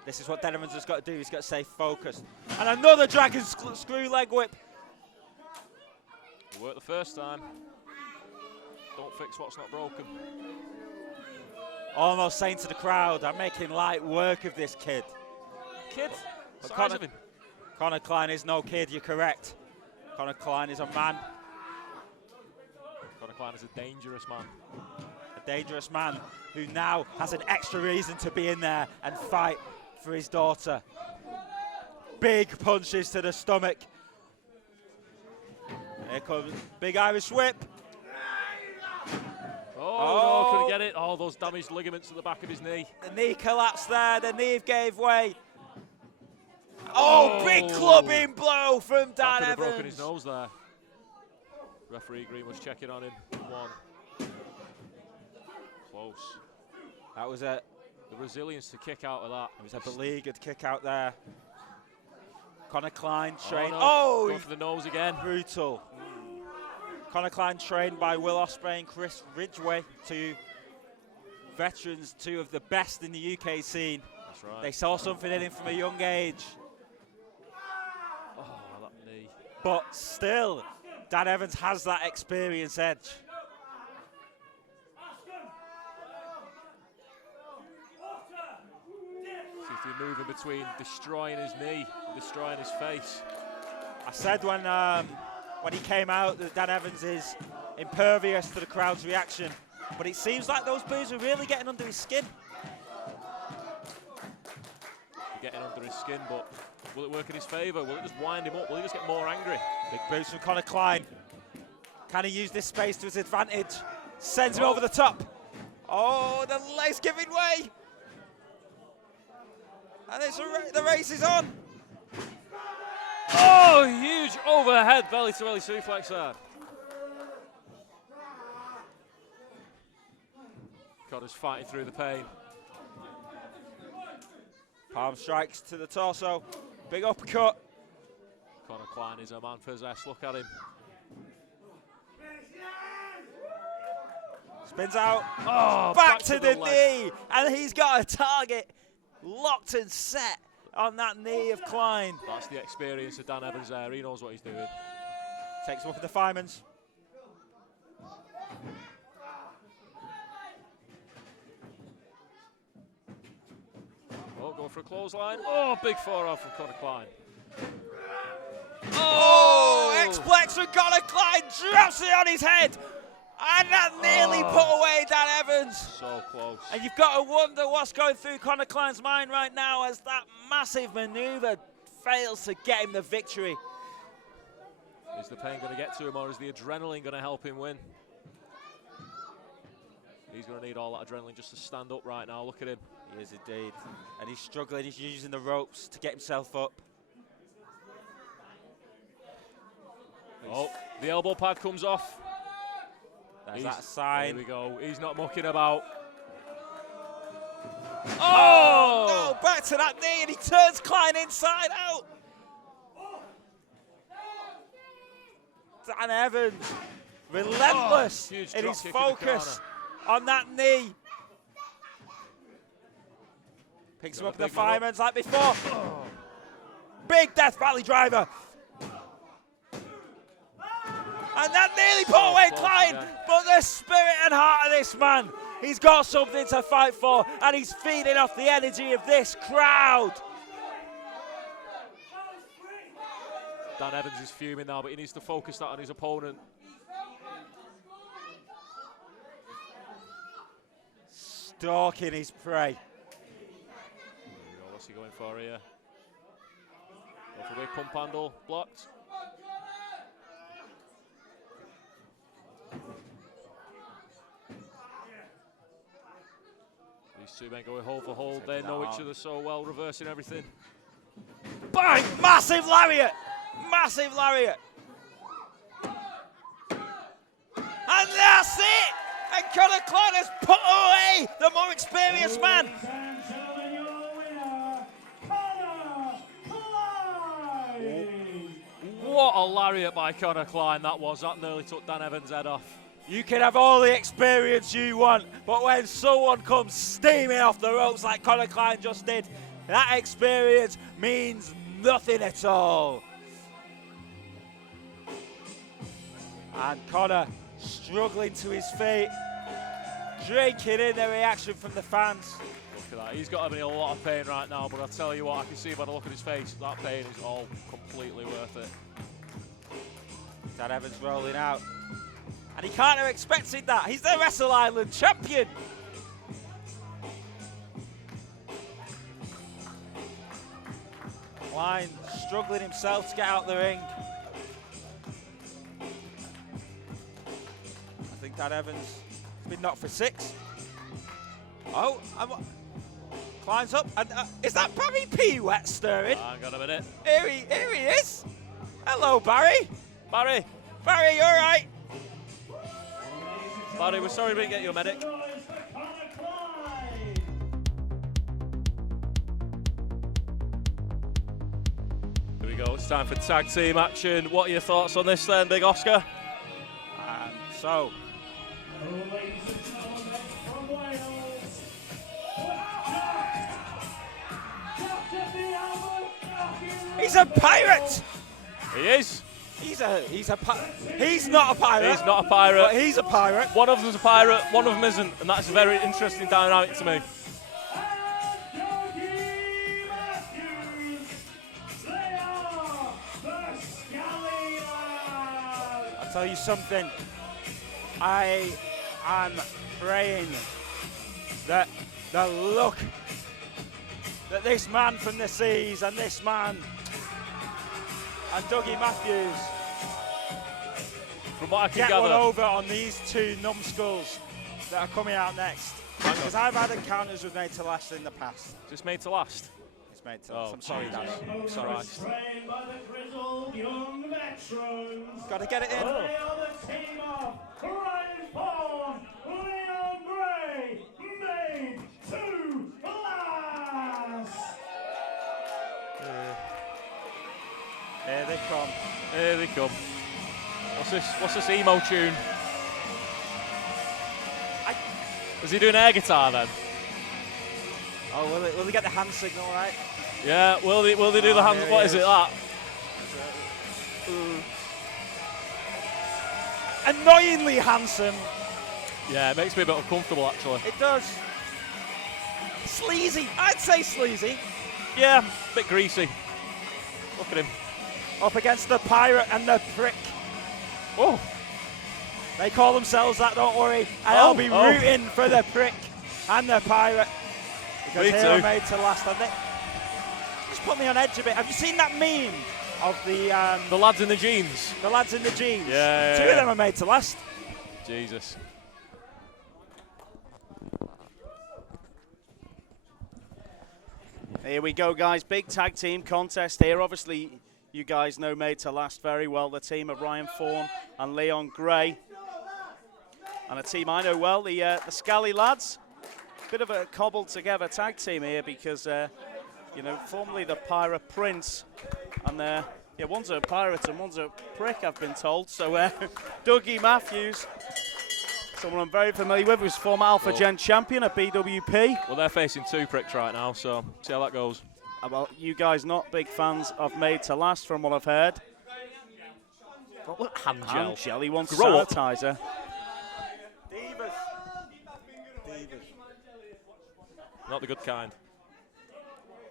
This is what Dan Evans has got to do. He's got to stay focused. And another dragon screw leg whip. It worked the first time. Don't fix what's not broken. Almost saying to the crowd, I'm making light work of this kid. Kid? But Size of him. Conor Clyne is no kid, you're correct. Conor Clyne is a man. Conor Clyne is a dangerous man. A dangerous man who now has an extra reason to be in there and fight for his daughter. Big punches to the stomach. Here comes big Irish whip. Oh, no, couldn't get it. Oh, those damaged ligaments at the back of his knee. The knee collapsed there, the knee gave way. Oh, big clubbing blow from Dan Could have Evans. broken his nose there. Referee Green was checking on him. 1, close. That was The resilience to kick out of that. It was a beleaguered kick out there. Conor Clyne trained. Oh, no. Going for the nose again. Brutal. Conor Clyne trained by Will Ospreay and Chris Ridgway, two veterans, two of the best in the UK scene. That's right. They saw something in him from a young age. Oh, that knee. But still, Dan Evans has that experience edge. See if they're moving between destroying his knee and destroying his face. I said when he came out that Dan Evans is impervious to the crowd's reaction, but it seems like those boos are really getting under his skin. They're getting under his skin, but will it work in his favour? Will it just wind him up? Will he just get more angry? Big boost from Conor Clyne. Can he use this space to his advantage? Sends him over the top. Oh, the leg's giving way. And the race is on. Oh, huge overhead belly-to-belly suplex there. Conor's fighting through the pain. Palm strikes to the torso. Big uppercut. Conor Clyne is a man possessed. Look at him. Spins out. Oh, back to the leg. knee. And he's got a target locked and set on that knee of Clyne. That's the experience of Dan Evans there. He knows what he's doing. Takes him up at the fireman's. Oh, going for a clothesline. Oh, big forearm from Conor Clyne. Oh, X-Plex from Conor Clyne, drops it on his head. And that nearly put away Dan Evans. So close. And you've got to wonder what's going through Conor Clyne's mind right now as that massive manoeuvre fails to get him the victory. Is the pain going to get to him, or is the adrenaline going to help him win? He's going to need all that adrenaline just to stand up right now. Look at him. He is indeed. And he's struggling. He's using the ropes to get himself up. Oh, the elbow pad comes off. There's that sign. There we go. He's not mucking about. Oh! No, back to that knee, and he turns Clyne inside out. Dan Evans, relentless in his focus on that knee. Picks him up in the fireman's like before. Big Death Valley driver. And that nearly put away Clyne, but the spirit and heart of this man, he's got something to fight for, and he's feeding off the energy of this crowd. Dan Evans is fuming now, but he needs to focus that on his opponent. Stalking his prey. What's he going for here? Go for a big pump handle, blocked. These two men going hold for hold. They know each other so well, reversing everything. Bang! Massive lariat! Massive lariat! And that's it! And Conor Clyne has put away the more experienced man. What a lariat by Conor Clyne that was. That nearly took Dan Evans' head off. You can have all the experience you want, but when someone comes steaming off the ropes like Conor Clyne just did, that experience means nothing at all. And Conor struggling to his feet, drinking in the reaction from the fans. Look at that. He's got to be in a lot of pain right now, but I'll tell you what, I can see by the look at his face, that pain is all completely worth it. Dan Evans rolling out. And he can't have expected that. He's the Wrestle Island champion. Clyne struggling himself to get out the ring. I think Dan Evans has been knocked for 6. Oh, Clyne's up. And is that Barry P. wet stirring? Hang on a minute. Here he is. Hello, Barry. Barry, you all right? Barry, we're sorry we didn't get you a medic. It's time for tag team action. What are your thoughts on this then, Big Oscar? So, Ladies and gentlemen, from Wales, he's a pirate! He is. He's not a pirate. He's not a pirate. But he's a pirate. One of them's a pirate, one of them isn't, and that's a very interesting dynamic to me. I'll tell you something. I am praying that the look that this man from the seas and this man and Dougie Matthews From what I can get gather, one over on these two numbskulls that are coming out next. Because I've had encounters with Made to Last in the past. just made to last. It's Made to Last. Oh, I'm sorry, Jesus. Dad. I'm sorry. trained by the grizzled young veterans. Got to get it in. They are the team of Ryan Fawn, Leon Gray, Made to Last. Here they come. Here they come. What's this emo tune? Is he doing air guitar then? Oh, will they get the hand signal right? Yeah, will they do the hand? here What he is it is. that? Annoyingly handsome. Yeah, it makes me a bit uncomfortable actually. It does. Sleazy. I'd say sleazy. Yeah, a bit greasy. Look at him. Up against the pirate and the prick. Oh, They call themselves that, don't worry. And I'll be oh. rooting for the prick and the pirate. Because Me here too. are Made to Last. And they just put me on edge a bit. Have you seen that meme of the lads in the jeans. lads in the jeans? Yeah, Two yeah. of them are Made to Last. Jesus. Here we go, guys. Big tag team contest here. Obviously, you guys know Made to Last very well. The team of Ryan Fawn and Leon Gray. And a team I know well, the Skye lads. Bit of a cobbled together tag team here because, you know, formerly the Pirate Prince. And yeah, one's a pirate and one's a prick, I've been told. So Dougie Matthews, someone I'm very familiar with, was former Alpha Gen champion at BWP. Well, they're facing two pricks right now, so see how that goes. Well, you guys not big fans of Made to Last from what I've heard. Hand Hand gel, he wants Grow up. sanitizer. Divas. Not the good kind.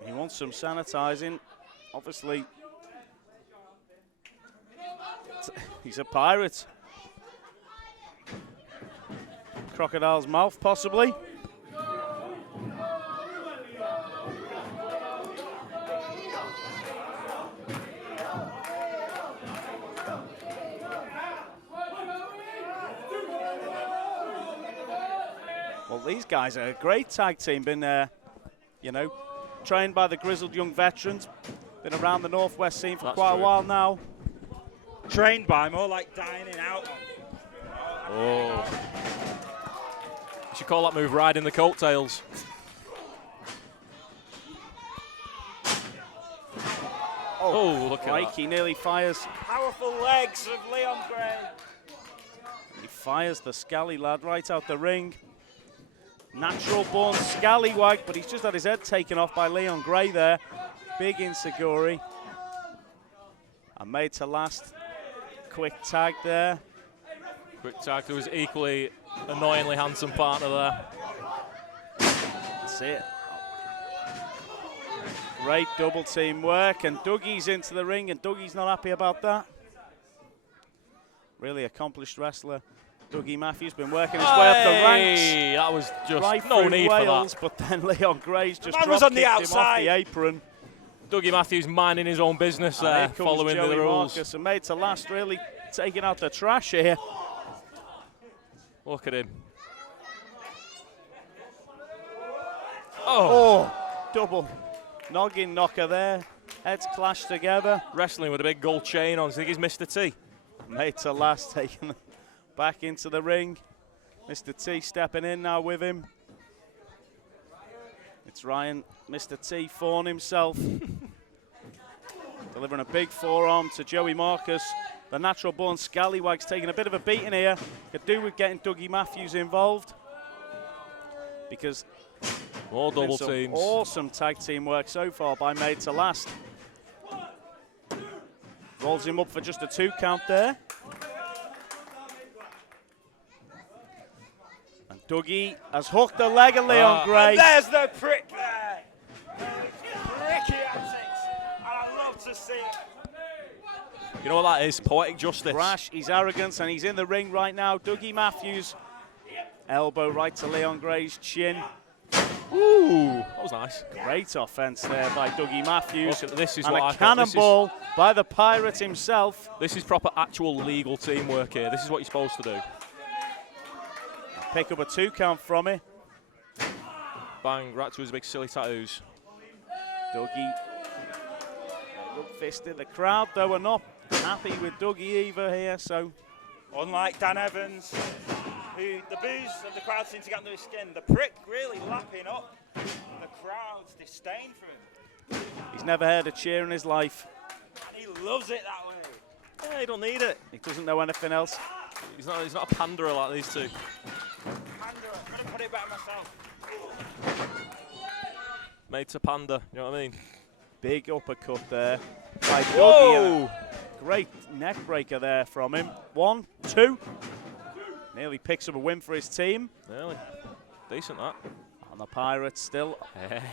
He wants some sanitizing. Obviously, he's a pirate. Crocodile's mouth, possibly. Well, these guys are a great tag team. Been, you know, trained by the grizzled young veterans. Been around the Northwest scene for That's quite true. a while now. Trained by, more like dining out. Oh. You should call that move riding the coattails. Oh, look at Like that. he nearly fires. Powerful legs of Leon Gray. He fires the Skye lad right out the ring. Natural born scallywag, but he's just had his head taken off by Leon Gray there. Big insecurity. And Made to Last. Quick tag there. Quick tag to his equally annoyingly handsome partner there. That's it. Great double team work, and Dougie's into the ring, and Dougie's not happy about that. Really accomplished wrestler. Dougie Matthews been working his way up the ranks. Hey, that was just Right no through need Wales, for that. but then Leon Gray's just man was drop on the kicked him off outside. the apron. Dougie Matthews minding his own business And there, here comes following Joey the rules. Marcus, and Made to Last really taking out the trash here. Look at him. Oh, double noggin knocker there. Heads clash together. Wrestling with a big gold chain on. I think he's Mr. T. Made to Last taking back into the ring. Mr. T stepping in now with him. It's Ryan, Mr. T, Fawn himself. delivering a big forearm to Joey Marcus. The natural-born scallywag's taking a bit of a beating here. Could do with getting Dougie Matthews involved, because more double some teams. Awesome tag team work so far by Made to Last. Rolls him up for just a 2 count there. And Dougie has hooked the leg of Leon Gray. And there's the prick there. Pricky antics. And I love to see it. You know what that is? Poetic justice. Brash, he's arrogant, and he's in the ring right now. Dougie Matthews, elbow right to Leon Gray's chin. Ooh, that was nice. Great offense there by Dougie Matthews. Look, this is and what a I thought. cannonball by the Pirate himself. This is proper actual legal teamwork here. This is what you're supposed to do. Pick up a 2 count from it. Bang, right to his big silly tattoos. Dougie fisted. The crowd, though, are not happy with Dougie either here, so. Unlike Dan Evans, who the boos of the crowd seem to get under his skin, the prick really lapping up the crowd's disdain for him. He's never heard a cheer in his life. And he loves it that way. Yeah, he don't need it. He doesn't know anything else. He's not a panderer like these two. Panderer, I'm going to put it back myself. Made to pander, you know what I mean? Big uppercut there by Dougie. Great neck breaker there from him. 1, 2. Nearly picks up a win for his team. Nearly. Decent, that. And the Pirates still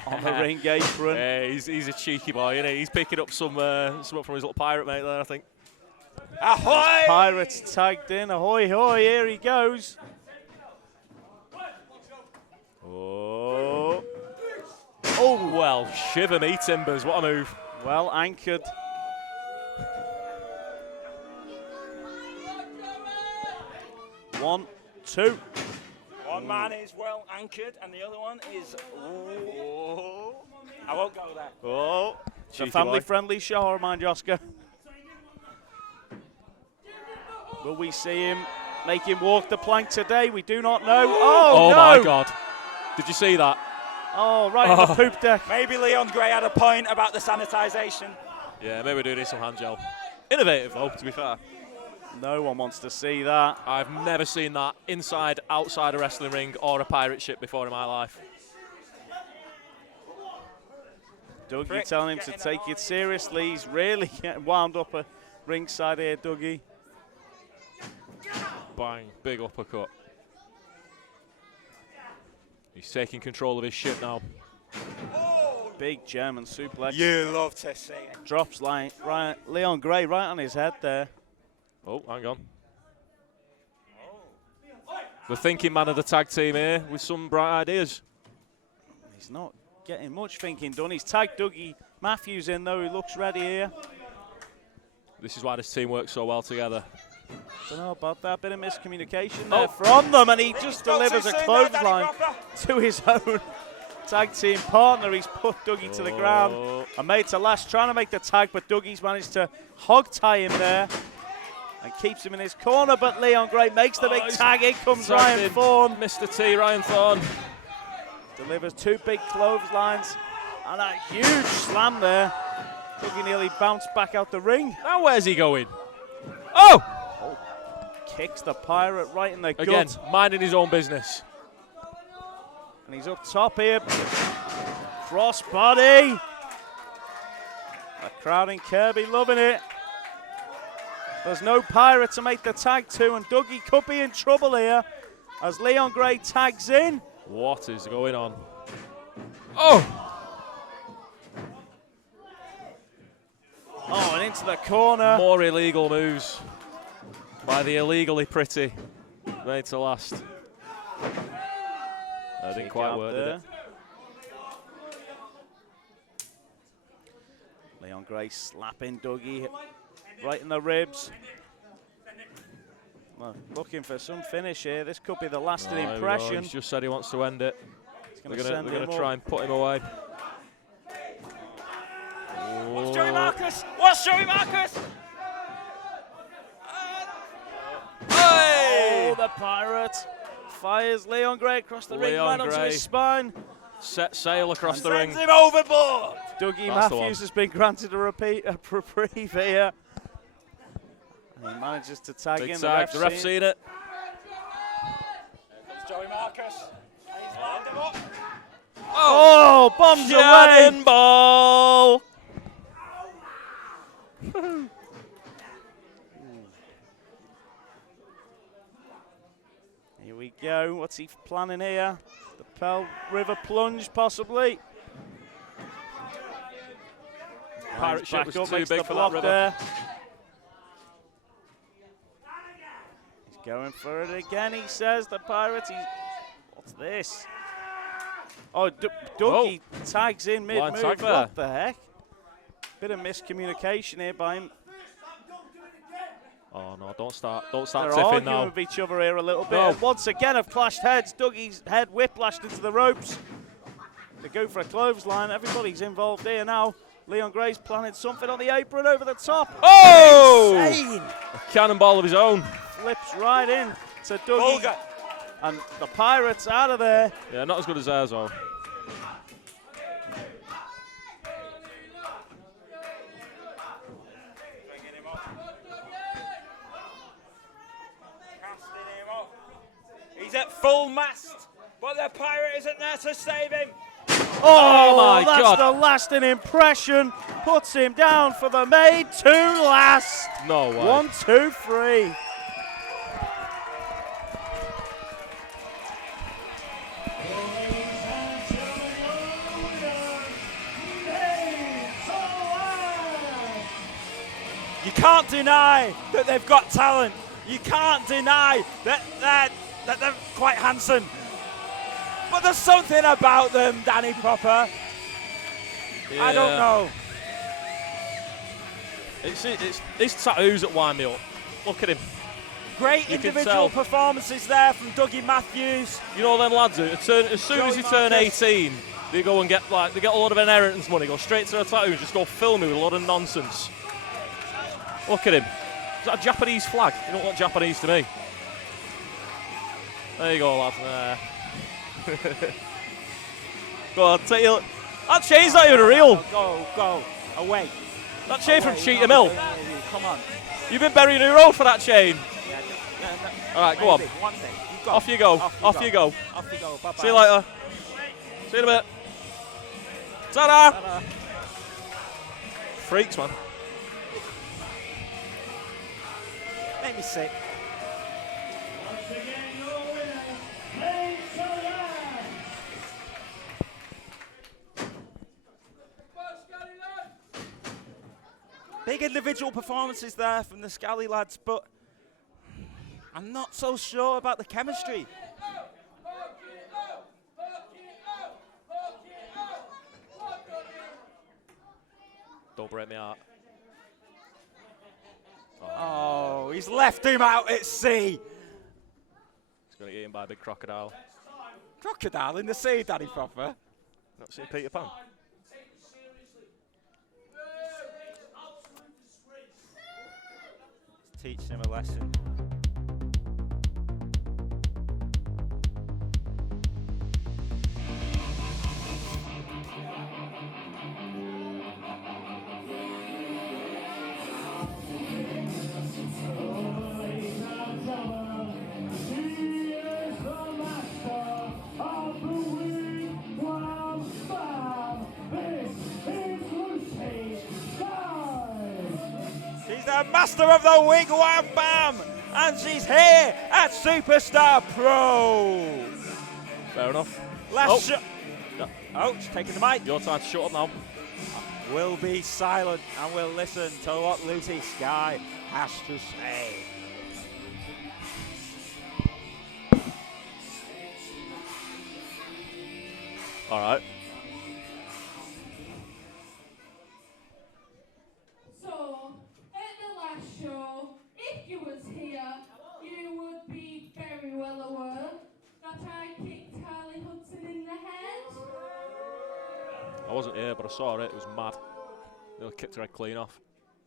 on the ring apron. Yeah, he's a cheeky boy, isn't he? He's picking up some from his little pirate mate there, I think. Ahoy! Pirates tagged in. Ahoy, hoy, here he goes. Oh. Oh, well, shiver me timbers. What a move. Well anchored. One, two. One man is well anchored, and the other one is. Oh. I won't go there. Oh, it's a Cheeky family-friendly show, remind you, Oscar. Will we see him make him walk the plank today? We do not know. Oh, no. My God. Did you see that? Oh, right in the poop deck. Maybe Leon Gray had a point about the sanitisation. Yeah, maybe we do need some hand gel. Innovative, though, to be fair. No one wants to see that. I've never seen that inside, outside a wrestling ring or a pirate ship before in my life. Dougie telling him to take it seriously. He's really getting wound up at ringside here, Dougie. Bang, big uppercut. He's taking control of his ship now. Big German suplex. You love to see it. Drops right, Leon Gray right on his head there. Oh, hang on. The thinking man of the tag team here with some bright ideas. He's not getting much thinking done. He's tagged Dougie Matthews in, though. He looks ready here. This is why this team works so well together. Don't know about that. Bit of miscommunication there from them, and he just delivers a clothesline to his own tag team partner. He's put Dougie to the ground. And Made to Last trying to make the tag, but Dougie's managed to hog tie him there and keeps him in his corner. But Leon Gray makes the big tag. In comes Ryan Thorne. Mr. T, Ryan Thorne. Delivers 2 big clotheslines and a huge slam there. Dougie nearly bounced back out the ring. Now where's he going? Oh! Kicks the Pirate right in the Again, gut. minding his own business. And he's up top here. Crossbody. The crowd in Kirby loving it. There's no Pirate to make the tag to, and Dougie could be in trouble here as Leon Gray tags in. What is going on? Oh! Oh, and into the corner. More illegal moves by the illegally pretty Made to Last. That didn't quite work, did it? Leon Gray slapping Dougie right in the ribs. Well, looking for some finish here. This could be the lasting impression. He's just said he wants to end it. They're going to try and put him away. What's Joey Marcus? What's Joey Marcus? Oh, the Pirate fires Leon Gray across the ring, right onto his spine. Set sail across the ring. Sends him overboard. Dougie That's the Matthews has been granted a reprieve here. And he manages to tag Big in. tag. The ref seen it. Here comes Joey Marcus. He's lined him up. Oh, bombs away. Cannonball. Here we go. What's he planning here? The Pell River plunge, possibly. Pirate ship was too big the for that block river. there. He's going for it again, he says, the Pirates. What's this? Oh, Dougie tags in Blind mid-move. tag there. What the heck? Bit of miscommunication here by him. Oh no, don't start They're tipping arguing now. with each other here a little bit. No. And once again have clashed heads. Dougie's head whiplashed into the ropes. They go for a clothesline. Everybody's involved here now. Leon Gray's planning something on the apron over the top. Oh! Insane. A cannonball of his own. Flips right in to Dougie. And the Pirates out of there. Yeah, not as good as theirs though. He's at full mast, but the pirate isn't there to save him. Oh, my that's God. the lasting impression. Puts him down for the made to last. No way. 1, 2, 3. You can't deny that they've got talent. You can't deny that they're quite handsome. But there's something about them, Danny Proper. Yeah. I don't know. It's his tattoos that wind me up. Look at him. Great You can individual tell. performances there from Dougie Matthews. You know them lads who as soon as you turn Marcus. 18, they go and get a lot of inheritance money, go straight to their tattoo and just go fill me with a lot of nonsense. Look at him. Is that a Japanese flag? You don't look Japanese to me. There you go, lad. There. Go on, take your. That chain's not even real. Go, away. That chain from Away. Cheetah Mill. Come on. You've been burying a road for that chain. All right, go on. Maybe. One day. You go. Off you go. Off you go. Bye-bye. See you later. See you in a bit. Ta-da! Ta-da. Freaks, man. Make me sick. Once again, your winner, Reid. Big individual performances there from the Scally lads, but I'm not so sure about the chemistry. Don't break me heart. Oh, he's left him out at sea. He's going to get eaten by a big crocodile. Crocodile in the sea, Danny Proper. Not seen Peter Pan. He's teaching him a lesson. She's the master of the wig wham bam, and she's here at Superstar Pro. Fair enough. Last shot. No. Oh, she's taking the mic. Your time to shut up now. We'll be silent and we'll listen to what Lucy Skye has to say. All right. So, at the last show, if you was here, you would be very well aware that I kicked Harley Hudson in the head. I wasn't here, but I saw it. It was mad. They kicked her head clean off.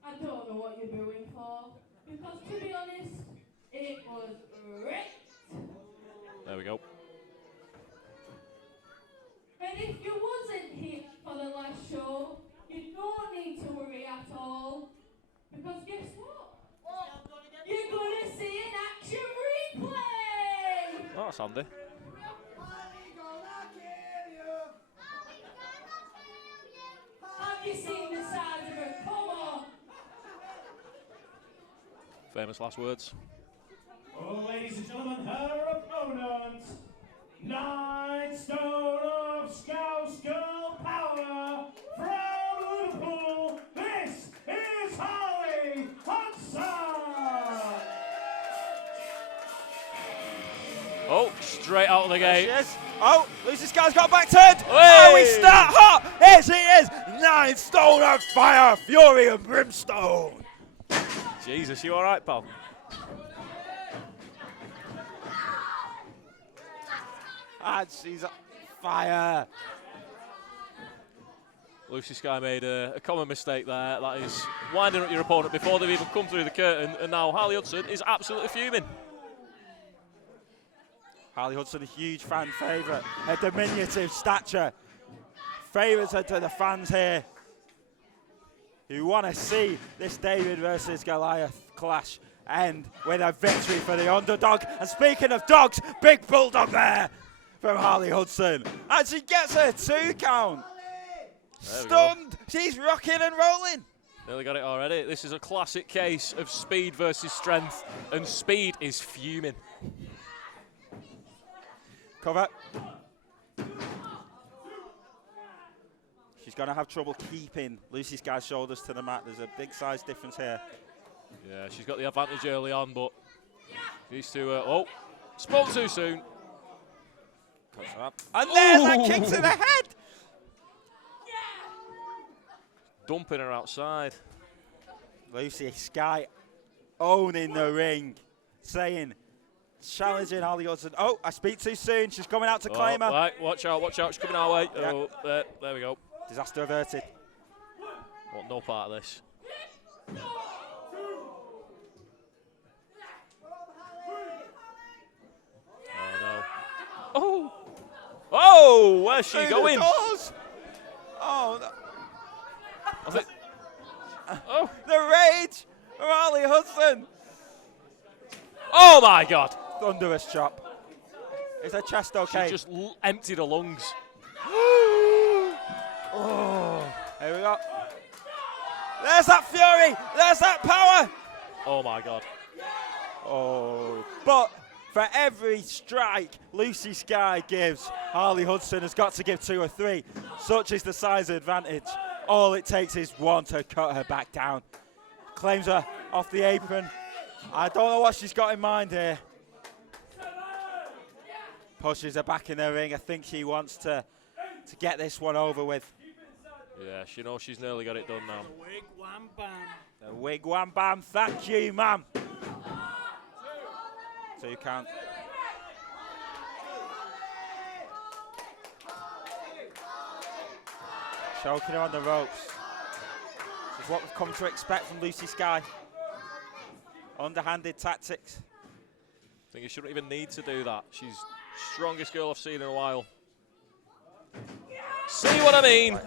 I don't know what you're doing for, because to be honest, it was ripped. There we go. And if that's handy. Have you seen the size of it? Come on. Famous last words. Oh, ladies and gentlemen, her opponent, 9 stone of Scouse Girl power from Liverpool. This is Harley Hudson. Oh, straight out of the gate. There she is. Oh, Lucy Skye's got a back turned. Hey! Oh, we start hot. Here she is. 9 stone of fire, fury and brimstone. Jesus, you all right, pal? And she's on fire. Lucy Skye made a common mistake there. That is winding up your opponent before they've even come through the curtain. And now Harley Hudson is absolutely fuming. Harley Hudson, a huge fan favourite. Her diminutive stature favours her to the fans here, who want to see this David versus Goliath clash end with a victory for the underdog. And speaking of dogs, big bulldog there from Harley Hudson. And she gets her 2 count. Stunned. She's rocking and rolling. Nearly got it already. This is a classic case of speed versus strength, and speed is fuming. Cover. She's going to have trouble keeping Lucy Skye's shoulders to the mat. There's a big size difference here. Yeah, she's got the advantage early on, but these two oh, spun too soon. And there's that kick to the head. Dumping her outside. Lucy Skye owning the ring, saying, challenging Harley Hudson. Oh, I speak too soon. She's coming out to claim her. Right, watch out, watch out. She's coming our way. Yeah. Oh, there we go. Disaster averted. Want no part of this. Oh, no. Oh! Oh, where's she Through going? the doors. Oh, no. Oh. The rage of Harley Hudson. Oh, my God. Thunderous chop. Is her chest okay? She just emptied her lungs. Oh, here we go. There's that fury. There's that power. Oh, my God. Oh, but for every strike Lucy Skye gives, Harley Hudson has got to give 2 or 3. Such is the size advantage. All it takes is 1 to cut her back down. Claims her off the apron. I don't know what she's got in mind here. Pushes her back in the ring. I think she wants to get this one over with. Yeah, she knows she's nearly got it done now. Wig wham bam. The wig wham bam. Thank you, ma'am. 2 count. Choking her on the ropes. This is what we've come to expect from Lucy Skye. Underhanded tactics. I think you shouldn't even need to do that. She's strongest girl I've seen in a while. See what I mean?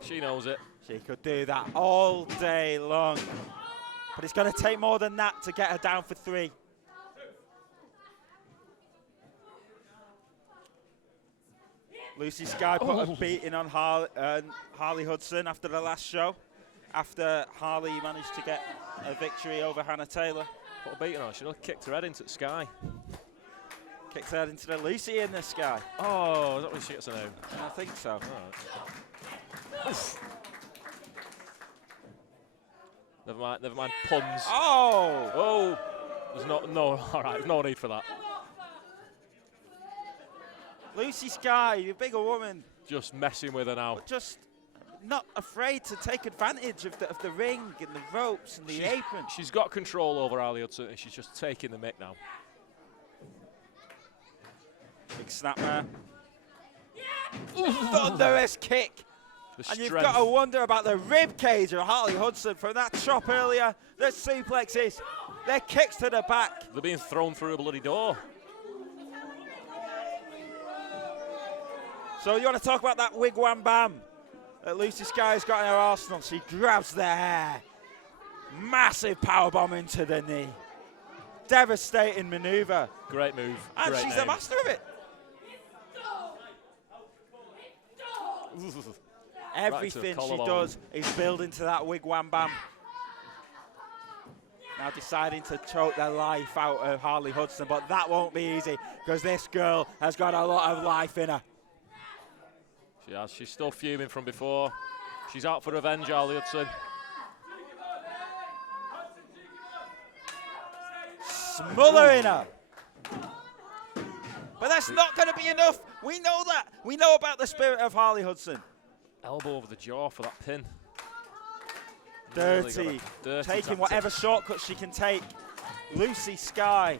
She knows it. She could do that all day long. But it's going to take more than that to get her down for 3. Lucy Skye put a beating on Harley Hudson after the last show. After Harley managed to get a victory over Hannah Taylor. Put a beating on. She really kicked her head into the Skye. Kicks her head into the Lucy in the Skye. Oh, is that when she gets her name? I think so. Right. Never mind puns. Oh! Oh! There's no, all right, there's no need for that. Lucy Skye, you're a bigger woman. Just messing with her now. But just not afraid to take advantage of the ring and the ropes and the apron. She's got control over Harley Hudson and she's just taking the mick now. Big snapmare. Thunderous kick. And you've got to wonder about the rib cage of Harley Hudson from that chop earlier. The suplexes, their kicks to the back. They're being thrown through a bloody door. So you want to talk about that wig wham bam that Lucy Skye's got in her arsenal. She grabs their hair. Massive powerbomb into the knee. devastating manoeuvre. Great move. And Great she's name. the master of it. Everything she does is building to that wigwam bam. Now deciding to choke the life out of Harley Hudson, but that won't be easy because this girl has got a lot of life in her. She has. She's still fuming from before. She's out for revenge, Harley Hudson. Smothering her. But that's not going to be enough. We know that. We know about the spirit of Harley Hudson. Elbow over the jaw for that pin. Dirty. Really dirty Taking tactic. whatever shortcuts she can take. Lucy Skye.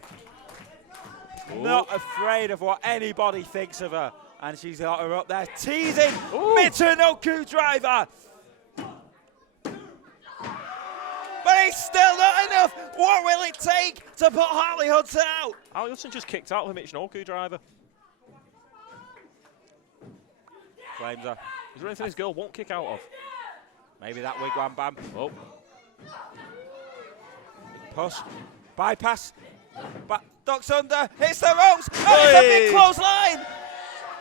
Ooh. Not afraid of what anybody thinks of her. And she's got her up there teasing. Michinoku driver. But it's still not enough. What will it take to put Harley Hudson out? Harley Hudson just kicked out with a Michinoku driver. Claims her. Is there anything this girl won't kick out of? Maybe that wigwam bam. Oh. Push. Bypass. Ducks under. Hits the ropes. Oh, it's a big clothesline.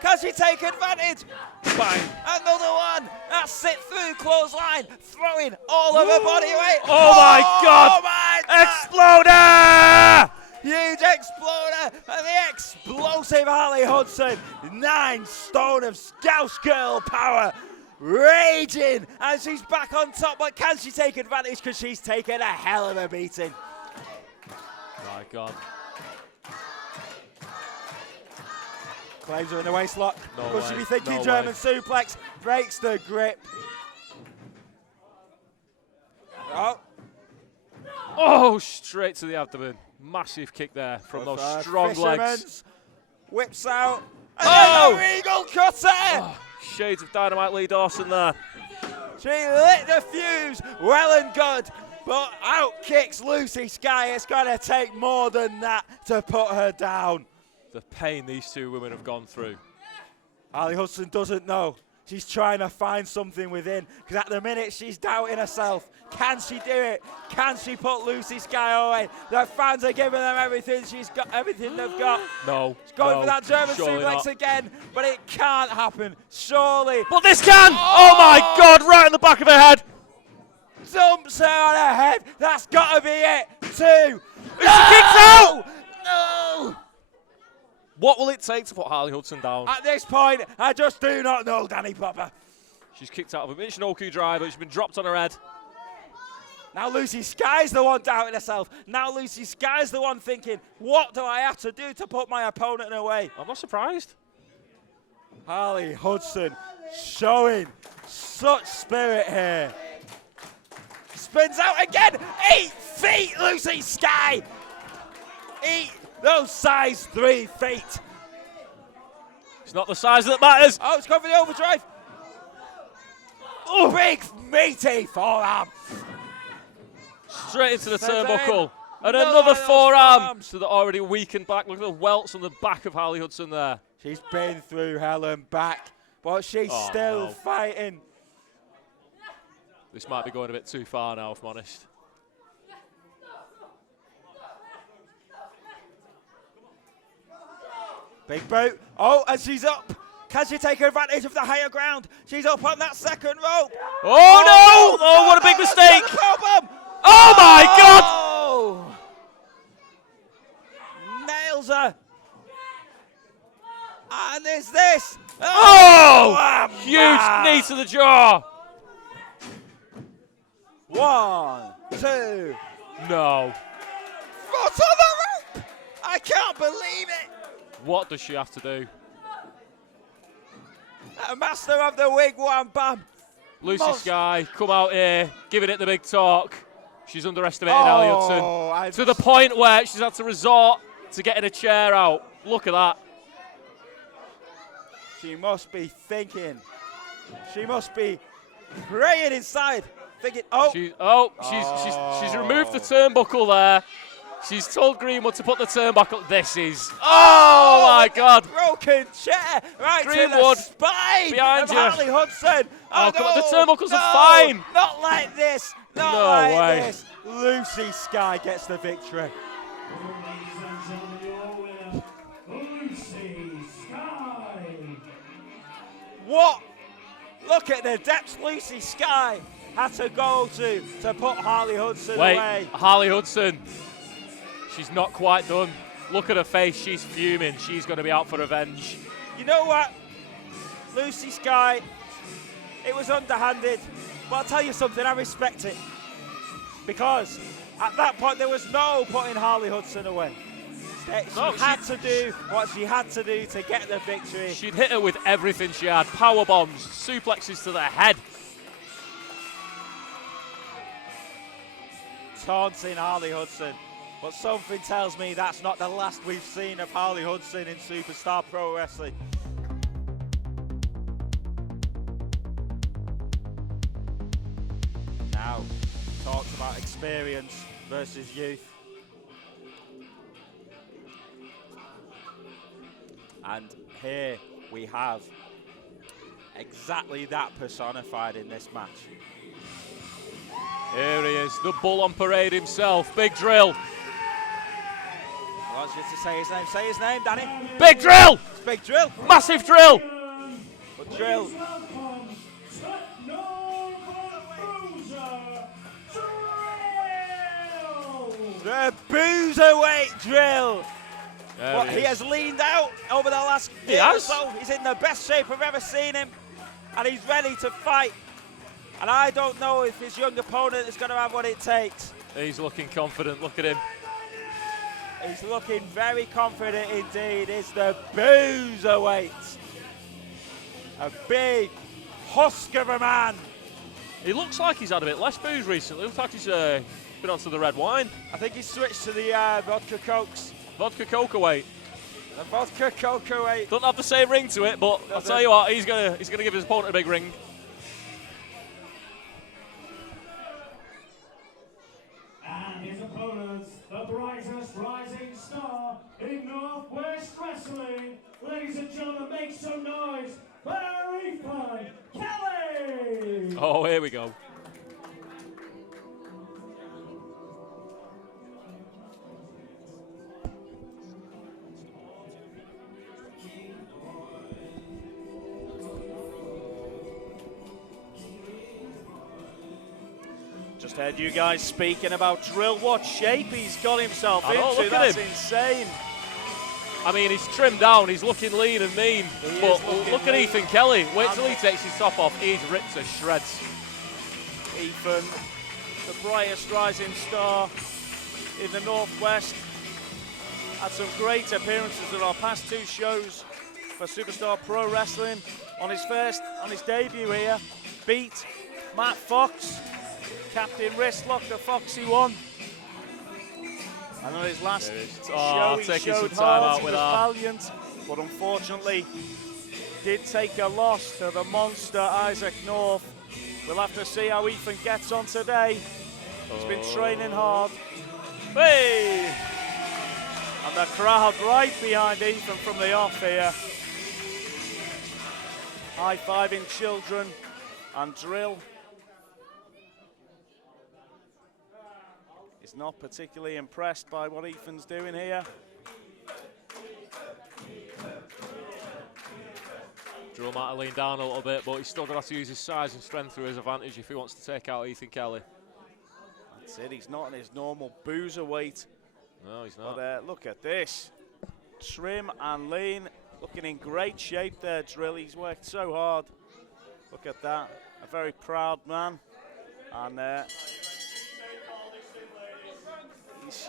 Can she take advantage? Bang. Another one. That's it through clothesline. Throwing all of her body weight. Oh my God. Oh my Exploder! Huge exploder. And the explosive Harley Hudson. 9 stone of Scouse girl power. Raging. And she's back on top. But can she take advantage? Because she's taken a hell of a beating. My God. Claims her in the waistlock. No Could way. she be thinking No German way. suplex? Breaks the grip. Oh. Oh, straight to the abdomen. Massive kick there from those strong legs. Whips out. And Oh! then the Regal cutter. Oh, shades of Dynamite Lee Dawson there. She lit the fuse. Well and good. But out kicks Lucy Skye. It's going to take more than that to put her down. The pain these two women have gone through. Harley Hudson doesn't know. She's trying to find something within because at the minute she's doubting herself. Can she do it? Can she put Lucy Skye away? The fans are giving them everything. She's got everything they've got. No. She's going no, for that German surely suplex not. again, but it can't happen. Surely. But this can! Oh my God, right in the back of her head. Dumps her on her head. That's got to be it. 2. She kicks out! No! What will it take to put Harley Hudson down? At this point, I just do not know, Danny Popper. She's kicked out of a Michinoku driver. She's been dropped on her head. Now Lucy Skye's the one doubting herself. Now Lucy Skye's the one thinking, what do I have to do to put my opponent away? I'm not surprised. Harley Hudson showing such spirit here. Spins out again. 8 feet, Lucy Skye. Eat those size 3 feet. It's not the size that matters. Oh, it's going for the overdrive. Oh, big meaty forearm. Straight into the 7. turnbuckle. And Another another one of those forearm forearms. to the already weakened back. Look at the welts on the back of Harley Hudson there. She's been through hell and back, but she's Oh, still no. fighting. This might be going a bit too far now, if I'm honest. Big boot. Oh, and she's up. Can she take advantage of the higher ground? She's up on that second rope. Oh, no! Oh, what a big mistake! Oh, my God! Oh! Nails her. And is this? Oh! Wham, Huge bam. knee to the jaw. 1, 2. No. Foot on the rope. I can't believe it. What does she have to do? A master of the wigwam bam. Lucy Most- Skye, come out here, giving it the big talk. She's underestimating Harley Hudson to the point where she's had to resort to getting a chair out. Look at that. She must be thinking. She must be praying inside, thinking, oh. She's removed the turnbuckle there. She's told Greenwood to put the turnbuckle. This is. Oh my God. Broken chair right to the Greenwood, spine behind of you. Harley Hudson. Oh, come on, the no, turnbuckles are no, fine. Not like this. Not No like way. this. Lucy Skye gets the victory. look at the depths Lucy Skye had to go to put Harley Hudson away. Harley Hudson, she's not quite done. Look at her face, she's fuming. She's going to be out for revenge. You know what, Lucy Skye, it was underhanded, but I'll tell you something, I respect it. Because at that point there was no putting Harley Hudson away. She had to do what she had to do to get the victory. She'd hit her with everything she had. Power bombs, suplexes to the head. Taunting Harley Hudson. But something tells me that's not the last we've seen of Harley Hudson in Superstar Pro Wrestling. Now, talks about experience versus youth. And here we have exactly that personified in this match. Here he is, the bull on parade himself, Big Drill. I want you to say his name. Say his name, Danny. Big Drill! It's Big Drill. Massive Drill! But Drill. The Boozerweight Drill. Well, he has leaned out over the last year or so. He's in the best shape I've ever seen him. And he's ready to fight. And I don't know if his young opponent is going to have what it takes. He's looking confident, look at him. He's looking very confident indeed. It's the Boozerweight. A big husk of a man. He looks like he's had a bit less booze recently. Looks like he's been onto the red wine. I think he's switched to the vodka cokes. Vodka coca weight. The vodka coca weight. Doesn't have the same ring to it, but I'll tell you what, he's gonna give his opponent a big ring. And his opponents, the brightest rising star in Northwest Wrestling. Ladies and gentlemen, make some noise. Very fun, Kelly! Oh, here we go. Just heard you guys speaking about Drill. What shape he's got himself into. Look at him. Insane. I mean, he's trimmed down, he's looking lean and mean. But look at Ethan Kelly. Wait till he takes his top off. He's ripped to shreds. Ethan, the brightest rising star in the Northwest, had some great appearances at our past two shows for Superstar Pro Wrestling. On his debut here, beat Matt Fox, Captain Wristlock, the Foxy one. And on his last show, he showed hard, he was valiant, but unfortunately did take a loss to the monster Isaac North. We'll have to see how Ethan gets on today. He's been training hard. Hey! And the crowd right behind Ethan from the off here. High-fiving children and Drill is not particularly impressed by what Ethan's doing here. Drill might have leaned down a little bit, but he's still going to have to use his size and strength to his advantage if he wants to take out Ethan Kelly. That's it, he's not in his normal boozer weight. No, he's not. But look at this. Trim and lean, looking in great shape there, Drill. He's worked so hard. Look at that, a very proud man. And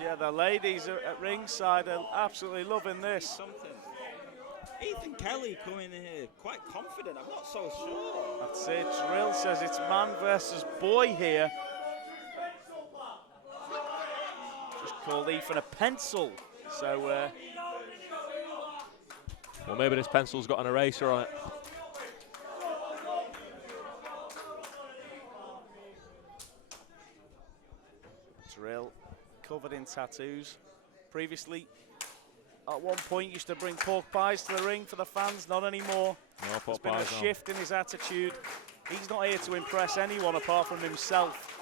yeah, the ladies at ringside are absolutely loving this. Ethan Kelly coming in here quite confident. I'm not so sure. That's it. Drill says it's man versus boy here. Just called Ethan a pencil. So, well, maybe this pencil's got an eraser on it. Drill covered in tattoos. Previously, at one point, used to bring pork pies to the ring for the fans. Not anymore. No pork pies. There's been a shift in his attitude. He's not here to impress anyone apart from himself.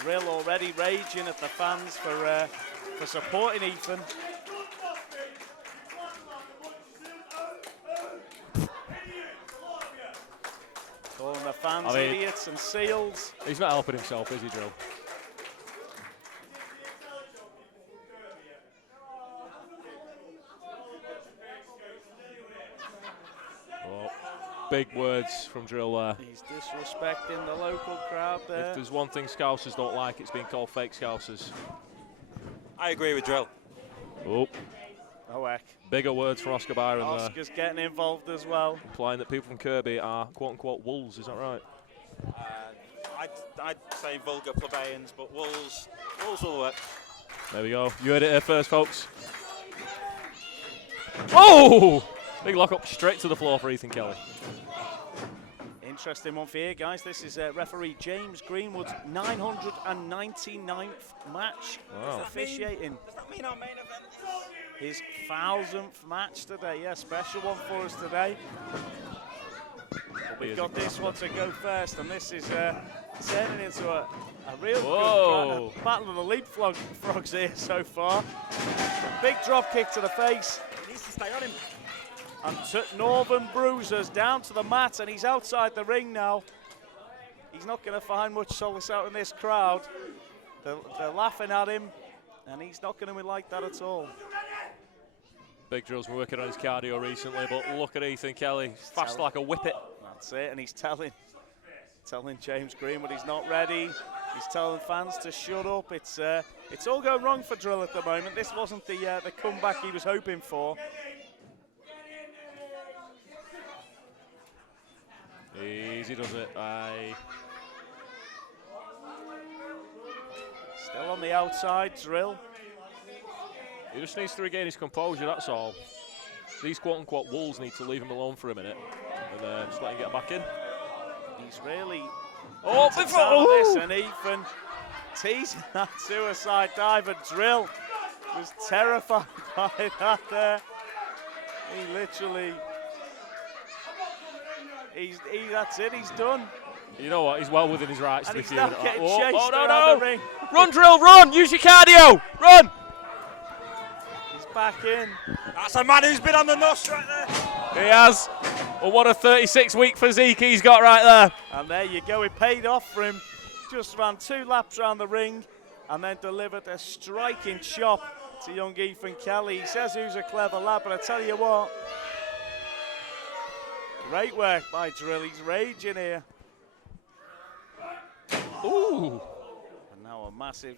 Drill already raging at the fans for supporting Ethan. the fans, I mean, idiots and seals. He's not helping himself, is he, Drill? Oh, big words from Drill there. He's disrespecting the local crowd there. If there's one thing Scousers don't like, it's being called fake Scousers. I agree with Drill. Oh, Oh, heck. bigger words from Oscar Byron there. Oscar's getting involved as well. Implying that people from Kirby are quote-unquote wolves, is that right? I'd say vulgar plebeians, but Wolves will work. There we go. You heard it here first, folks. Oh! Big lock-up straight to the floor for Ethan Kelly. Interesting one for you guys. This is referee James Greenwood's 999th match officiating. Does that mean our main event? His 1000th match today. Yeah, special one for us today. We've got this one to go first, and this is turning into a real good battle of the leapfrogs here so far. Big drop kick to the face. He needs to stay on him. And Northern Bruisers down to the mat, and he's outside the ring now. He's not going to find much solace out in this crowd. They're laughing at him, and he's not going to be like that at all. Big Drill's been working on his cardio recently, but look at Ethan Kelly, fast like a whippet. That's it, and he's telling James Greenwood he's not ready. He's telling fans to shut up. It's all going wrong for Drill at the moment. This wasn't the comeback he was hoping for. Easy does it. Aye. Still on the outside, Drill. He just needs to regain his composure, that's all. These quote-unquote wolves need to leave him alone for a minute and just let him get back in. He's really before this, and Ethan teasing that suicide dive, and Drill was terrified by that there. He literally, that's it, he's done. You know what, he's well within his rights And to be he's fuming now at getting that. chased no, around the ring. Run, Drill, run! Use your cardio! Run! He's back in. That's a man who's been on the nuss right there. He has. Well, what a 36-week physique he's got right there. And there you go, it paid off for him. Just ran 2 laps around the ring and then delivered a striking chop to young Ethan Kelly. He says he's a clever lad, but I tell you what, great work by Drill. He's raging here. Ooh. And now a massive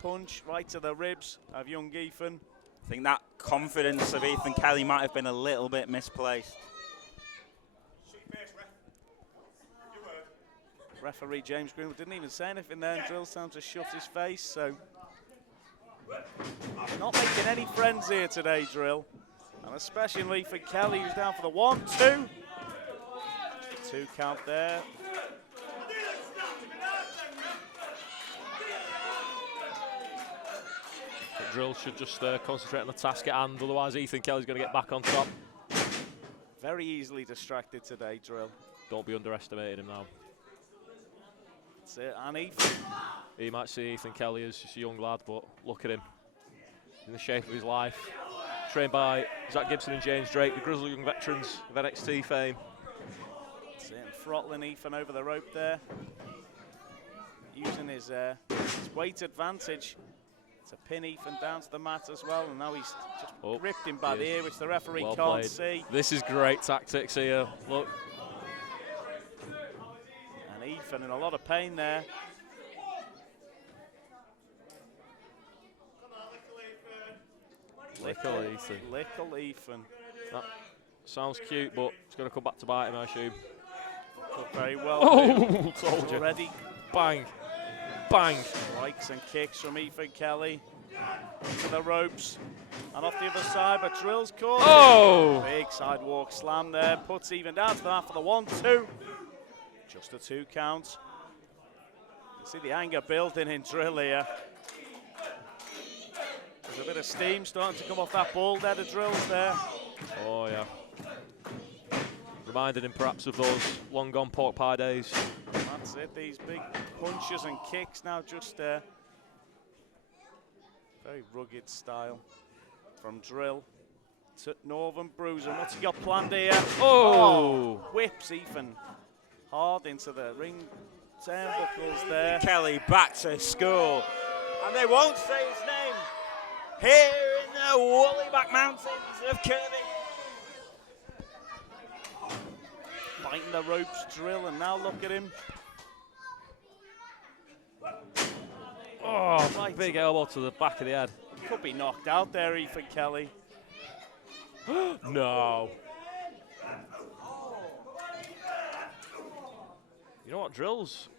punch right to the ribs of young Ethan. I think that confidence of Ethan Kelly might have been a little bit misplaced. Referee James Greenwood didn't even say anything there, and Drill's time to shut his face, so not making any friends here today, Drill. And especially Ethan Kelly, who's down for the 1-2. Just a 2 count there. Drill should just concentrate on the task at hand, otherwise Ethan Kelly's going to get back on top. Very easily distracted today, Drill. Don't be underestimating him now. That's it, and Ethan. He might see Ethan Kelly as just a young lad, but look at him. In the shape of his life. Trained by Zach Gibson and James Drake, the grizzled young veterans of NXT fame. That's it, and throttling Ethan over the rope there. Using his weight advantage to pin Ethan down to the mat as well, and now he's just ripped him by the ear, which the referee Well can't played. see. This is great tactics here. Look. And Ethan in a lot of pain there. Little Ethan. That sounds cute, but it's going to come back to bite him, I assume. Could very well Oh, told you. already. Bang. Bang. Strikes and kicks from Ethan Kelly. To the ropes. And off the other side, but Drill's caught. Oh! Big sidewalk slam there. Puts Ethan down to the mat for the 1-2. Just a 2 count. You see the anger building in Drill here. There's a bit of steam starting to come off that ball there, the Drills there. Oh, yeah. Reminded him perhaps of those long gone pork pie days. That's it, these big punches and kicks now just very rugged style from Drill to Northern Bruiser. What's he got planned here? Oh! Whips Ethan hard into the ring turnbuckles there. Kelly back to school. And they won't say his name. Here in the Woollyback Mountains of Kirby. Biting the ropes, Drill, and now look at him. Oh, big elbow to the back of the head. Could be knocked out there, Ethan Kelly. No. You know what, Drill's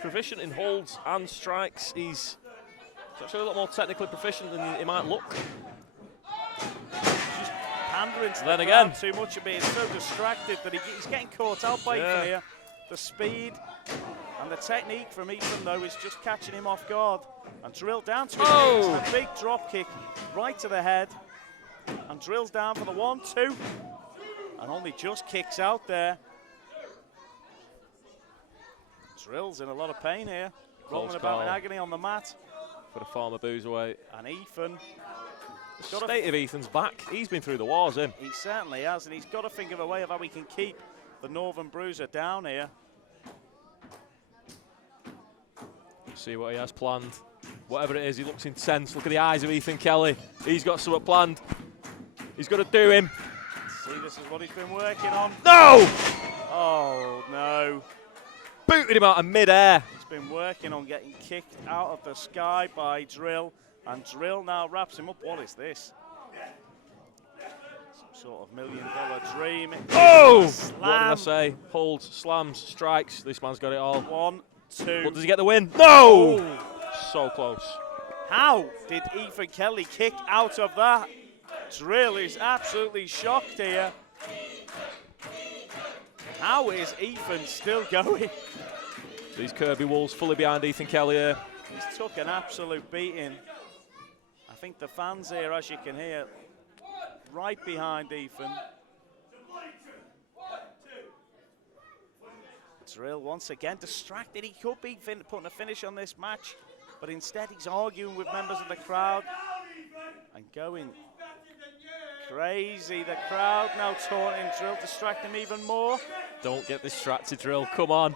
proficient in holds and strikes. He's actually a lot more technically proficient than he might look. Just pandering to then the again crowd too much and being so distracted that he's getting caught out by Ethan here. The speed and the technique from Ethan, though, is just catching him off guard. And Drill down to his knees, a big drop kick right to the head. And Drill's down for the 1-2. And only just kicks out there. Drill's in a lot of pain here. Rolling about in agony on the mat. For the former Boozerweight. And Ethan. The state of Ethan's back. He's been through the wars, him. He certainly has, and he's got to think of a way of how he can keep the Northern Bruiser down here. See what he has planned. Whatever it is, he looks intense. Look at the eyes of Ethan Kelly. He's got something planned. He's got to do him. See, this is what he's been working on. No! Oh, no. Booted him out of mid-air. He's been working on getting kicked out of the sky by Drill, and Drill now wraps him up. What is this? Some sort of $1,000,000 dream. Oh! Slam. What did I say? Holds, slams, strikes. This man's got it all. 1, 2. But does he get the win? No! Oh. So close. How did Ethan Kelly kick out of that? Drill is absolutely shocked here. How is Ethan still going? These Kirby Wolves fully behind Ethan Kelly here. He's took an absolute beating. I think the fans here, as you can hear, right behind Ethan. Drill once again distracted. He could be putting a finish on this match, but instead he's arguing with members of the crowd and going crazy. The crowd now taunting Drill, distract him even more. Don't get distracted, Drill. Come on.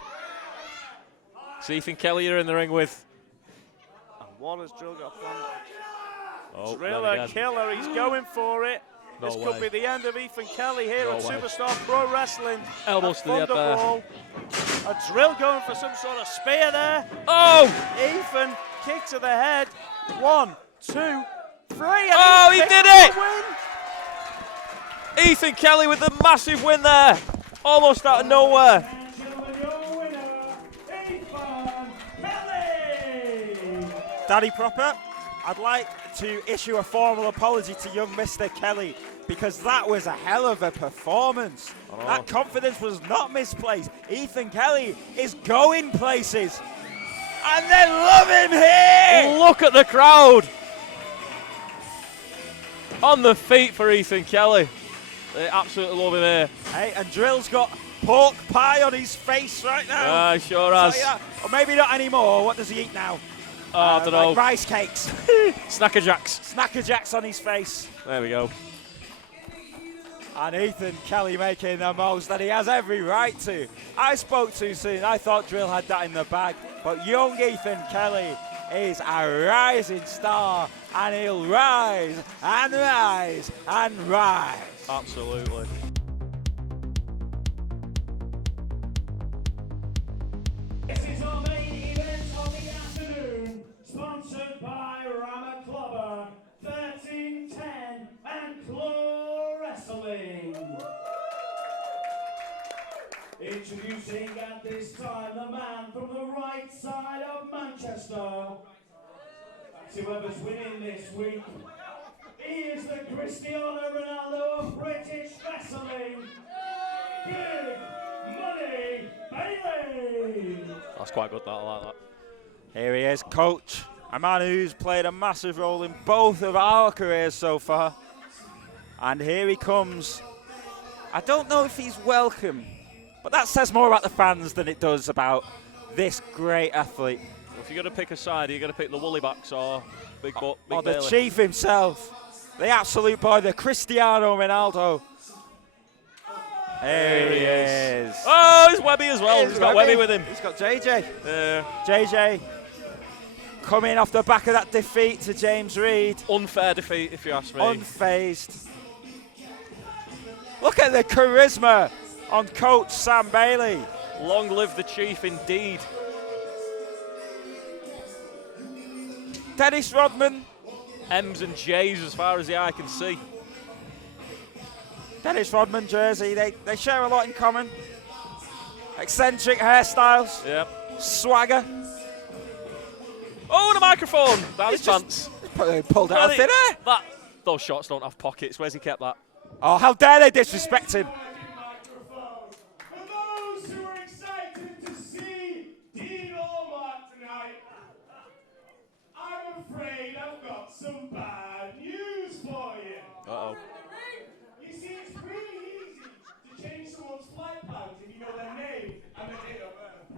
It's Ethan Kelly you're in the ring with. And what has Drill got planned? Oh, Drill a killer. He's going for it. No this way. could be the end of Ethan Kelly here No at way. Superstar Pro Wrestling. Elbows to the head there. Thunderbrawl. A Drill going for some sort of spear there. Oh! Ethan, kick to the head. 1, 2, 3. Oh, he did it! Ethan Kelly with the massive win there. Almost out of nowhere. Daddy Proper, I'd like to issue a formal apology to young Mr. Kelly because that was a hell of a performance. That confidence was not misplaced. Ethan Kelly is going places. And they love him here! Look at the crowd. On the feet for Ethan Kelly. They absolutely love him here. Hey, and Drill's got pork pie on his face right now. Sure has. Or maybe not anymore. What does he eat now? I don't know. Like rice cakes. Snacker Jacks. Snacker Jacks on his face. There we go. And Ethan Kelly making the most that he has every right to. I spoke too soon. I thought Drill had that in the bag. But young Ethan Kelly is a rising star. And he'll rise and rise and rise. Absolutely. This is our main event of the afternoon, sponsored by Rama Clubber, 1310 and Claw Wrestling. Introducing at this time the man from the right side of Manchester. That's whoever's winning this week. He is the Cristiano Ronaldo of British wrestling. Big Money Bailey. That's quite good, that. I like that. Here he is, coach. A man who's played a massive role in both of our careers so far. And here he comes. I don't know if he's welcome, but that says more about the fans than it does about this great athlete. Well, if you're going to pick a side, you're going to pick the Woolybacks or Big Or the Bailey. chief himself, the absolute boy, the Cristiano Ronaldo. Here he is. Oh, he's Webby as well. He's got Webby with him. He's got JJ. JJ coming off the back of that defeat to James Reid. Unfair defeat, if you ask me. Unfazed. Look at the charisma on Coach Sam Bailey. Long live the Chief, indeed. Dennis Rodman. M's and J's as far as the eye can see. Dennis Rodman jersey, they share a lot in common. Eccentric hairstyles. Yep. Swagger. Oh, the microphone! That was pants. Pulled out of thin air. Those shots don't have pockets. Where's he kept that? Oh, how dare they disrespect him. For those who are excited to see Dean Allmark tonight, I'm afraid I've got some bad news for you. Uh-oh. You see, it's really easy to change someone's flight plans if you know their name and their date of birth.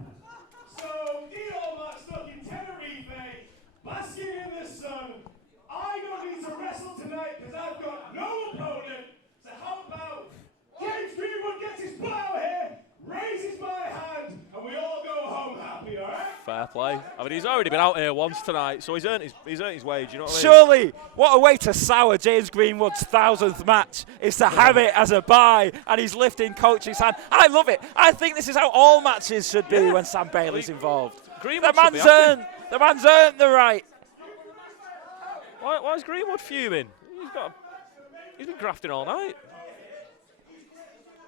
So, Dean Allmark's stuck in Tenerife, basking in the sun. I don't need to wrestle tonight because I've got no opponent. So how about James Greenwood gets his bow here, raises my hand, and we all go home happy, all right? Fair play. I mean, he's already been out here once tonight, so he's earned his wage, you know what I mean? Surely, what a way to sour James Greenwood's 1000th match is to have it as a bye, and he's lifting Coach's hand. I love it. I think this is how all matches should be when Sam Bailey's involved. Greenwood The man's earned the right. Why is Greenwood fuming? He's been grafting all night.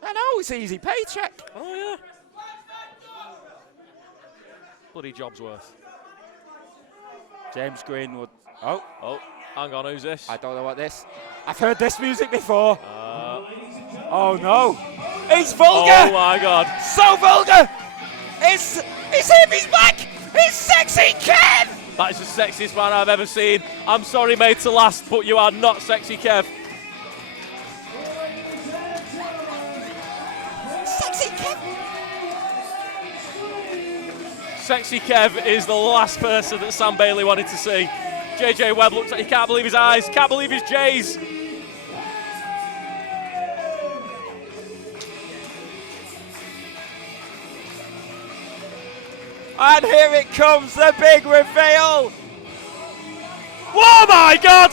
I know, it's an easy paycheck. Oh, yeah. Bloody job's worth. James Greenwood. Oh, hang on, who's this? I don't know what this. I've heard this music before. Oh no, he's vulgar. Oh my God. So vulgar. It's him. He's back. It's Sexy Kev. That is the sexiest man I've ever seen. I'm sorry, made to last, but you are not Sexy Kev. Sexy Kev. Sexy Kev is the last person that Sam Bailey wanted to see. JJ Webb looks like he can't believe his eyes, can't believe his J's. And here it comes, the big reveal. Oh my God!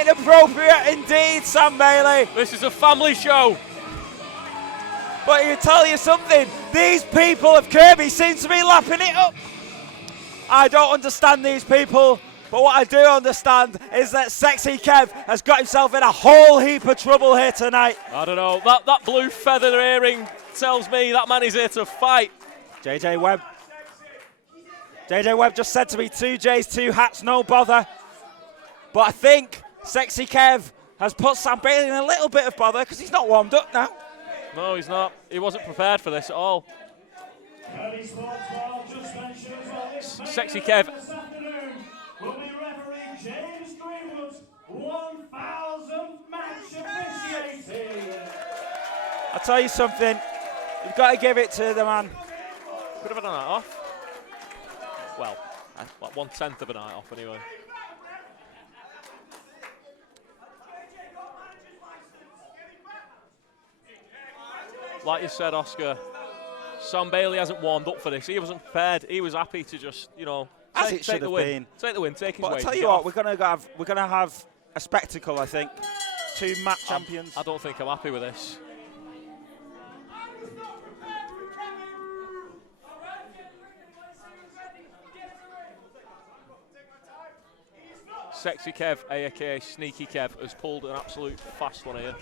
Inappropriate indeed, Sam Bailey. This is a family show. But I tell you something, these people of Kirby seem to be lapping it up. I don't understand these people, but what I do understand is that Sexy Kev has got himself in a whole heap of trouble here tonight. I don't know, that blue feather earring tells me that man is here to fight. JJ Webb just said to me, 2 J's, 2 hats, no bother. But I think Sexy Kev has put Sam Bailey in a little bit of bother because he's not warmed up now. No, he's not. He wasn't prepared for this at all. Sexy Kev. This afternoon will be referee James Greenwood's 1000th match officiating. I'll tell you something, you've got to give it to the man. Could have had a night off. Well, like 1/10 of a night off anyway. Like you said, Oscar, Sam Bailey hasn't warmed up for this. He wasn't prepared. He was happy to just, As it should have been. Take the win, take his But wage. I'll tell you what, we're gonna have a spectacle, I think. 2 match champions. I don't think I'm happy with this. Sexy Kev, aka Sneaky Kev, has pulled an absolute fast one here.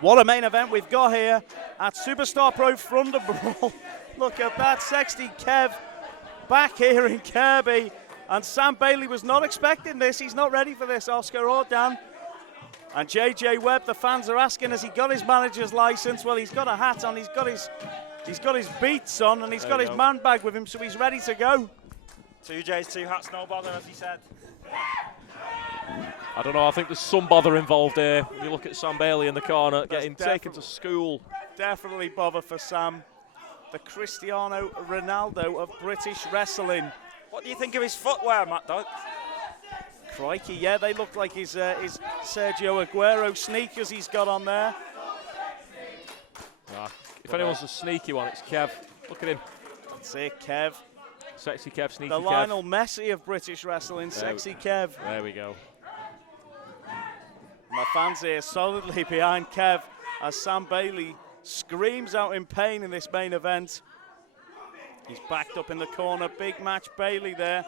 What a main event we've got here at Superstar Pro Thunderbrawl. Look at that, Sexy Kev back here in Kirby. And Sam Bailey was not expecting this. He's not ready for this, Oscar or Dan. And JJ Webb, the fans are asking, has he got his manager's license? Well, he's got a hat on, he's got his beats on, and he's got his man bag with him, so he's ready to go. 2 J's, 2 hats, no bother, as he said. I don't know, I think there's some bother involved here. You look at Sam Bailey in the corner, getting taken to school. Definitely bother for Sam, the Cristiano Ronaldo of British wrestling. What do you think of his footwear, Matt Dog? Crikey, yeah, they look like his Sergio Aguero sneakers he's got on there. If anyone's a sneaky one, it's Kev. Look at him. That's it, Kev. Sexy Kev, sneaky The Kev. Lionel Messi of British wrestling, sexy Kev. There we go. My fans here solidly behind Kev as Sam Bailey screams out in pain in this main event. He's backed up in the corner. Big match Bailey there.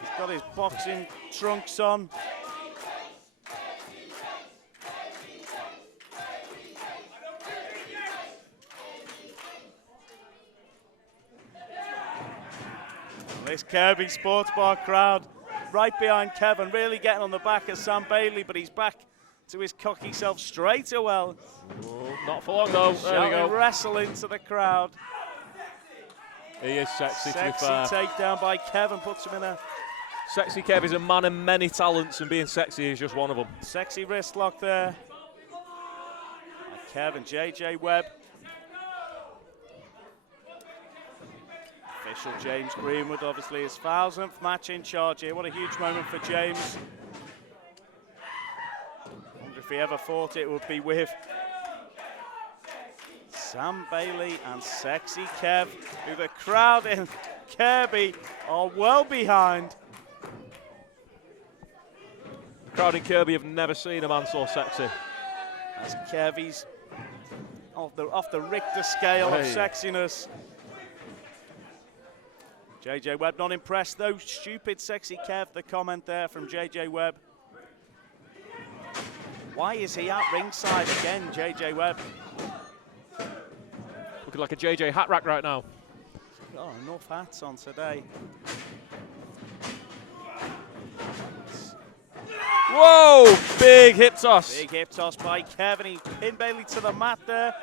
He's got his boxing trunks on. This Kirby Sports Bar crowd right behind Kevin, really getting on the back of Sam Bailey, but he's back to his cocky self straight away. Oh, not for long though. There we go. Wrestling to the crowd. He is sexy, to be Sexy fair. takedown by Kevin, puts him in a Sexy Kev is a man of many talents, and being sexy is just one of them. sexy wrist lock there. Kevin, JJ Webb. Official James Greenwood, obviously his 1000th match in charge here. What a huge moment for James. I wonder if he ever thought it would be with Sam Bailey and sexy Kev, who the crowd in Kirby are well behind. The crowd in Kirby have never seen a man so sexy. As Kevy's off the Richter scale of sexiness. JJ Webb not impressed though. Stupid sexy Kev, the comment there from JJ Webb. Why is he at ringside again, JJ Webb? Looking like a JJ hat rack right now. Oh, enough hats on today. Whoa! Big hip toss. Big hip toss by Kevin. He pinned Bailey to the mat there.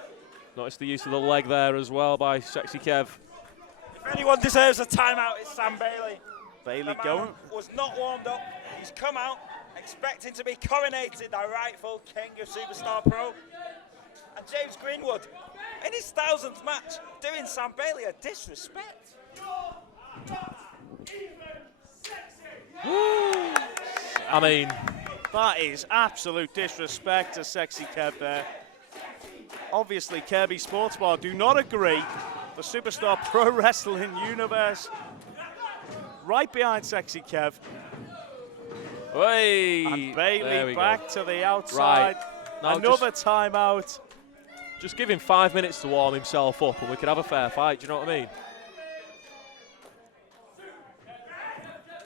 Notice the use of the leg there as well by sexy Kev. If anyone deserves a timeout, it's Sam Bailey. Bailey The going. man was not warmed up. He's come out expecting to be coronated the rightful king of Superstar Pro. And James Greenwood, in his 1000th match, doing Sam Bailey a disrespect. I mean, that is absolute disrespect to sexy Kev there. Obviously, Kirby Sports Bar do not agree. The Superstar Pro Wrestling universe right behind sexy Kev. hey, And Bailey there we back go. to the outside. Right. Now Another timeout. Just give him 5 minutes to warm himself up and we could have a fair fight, do you know what I mean?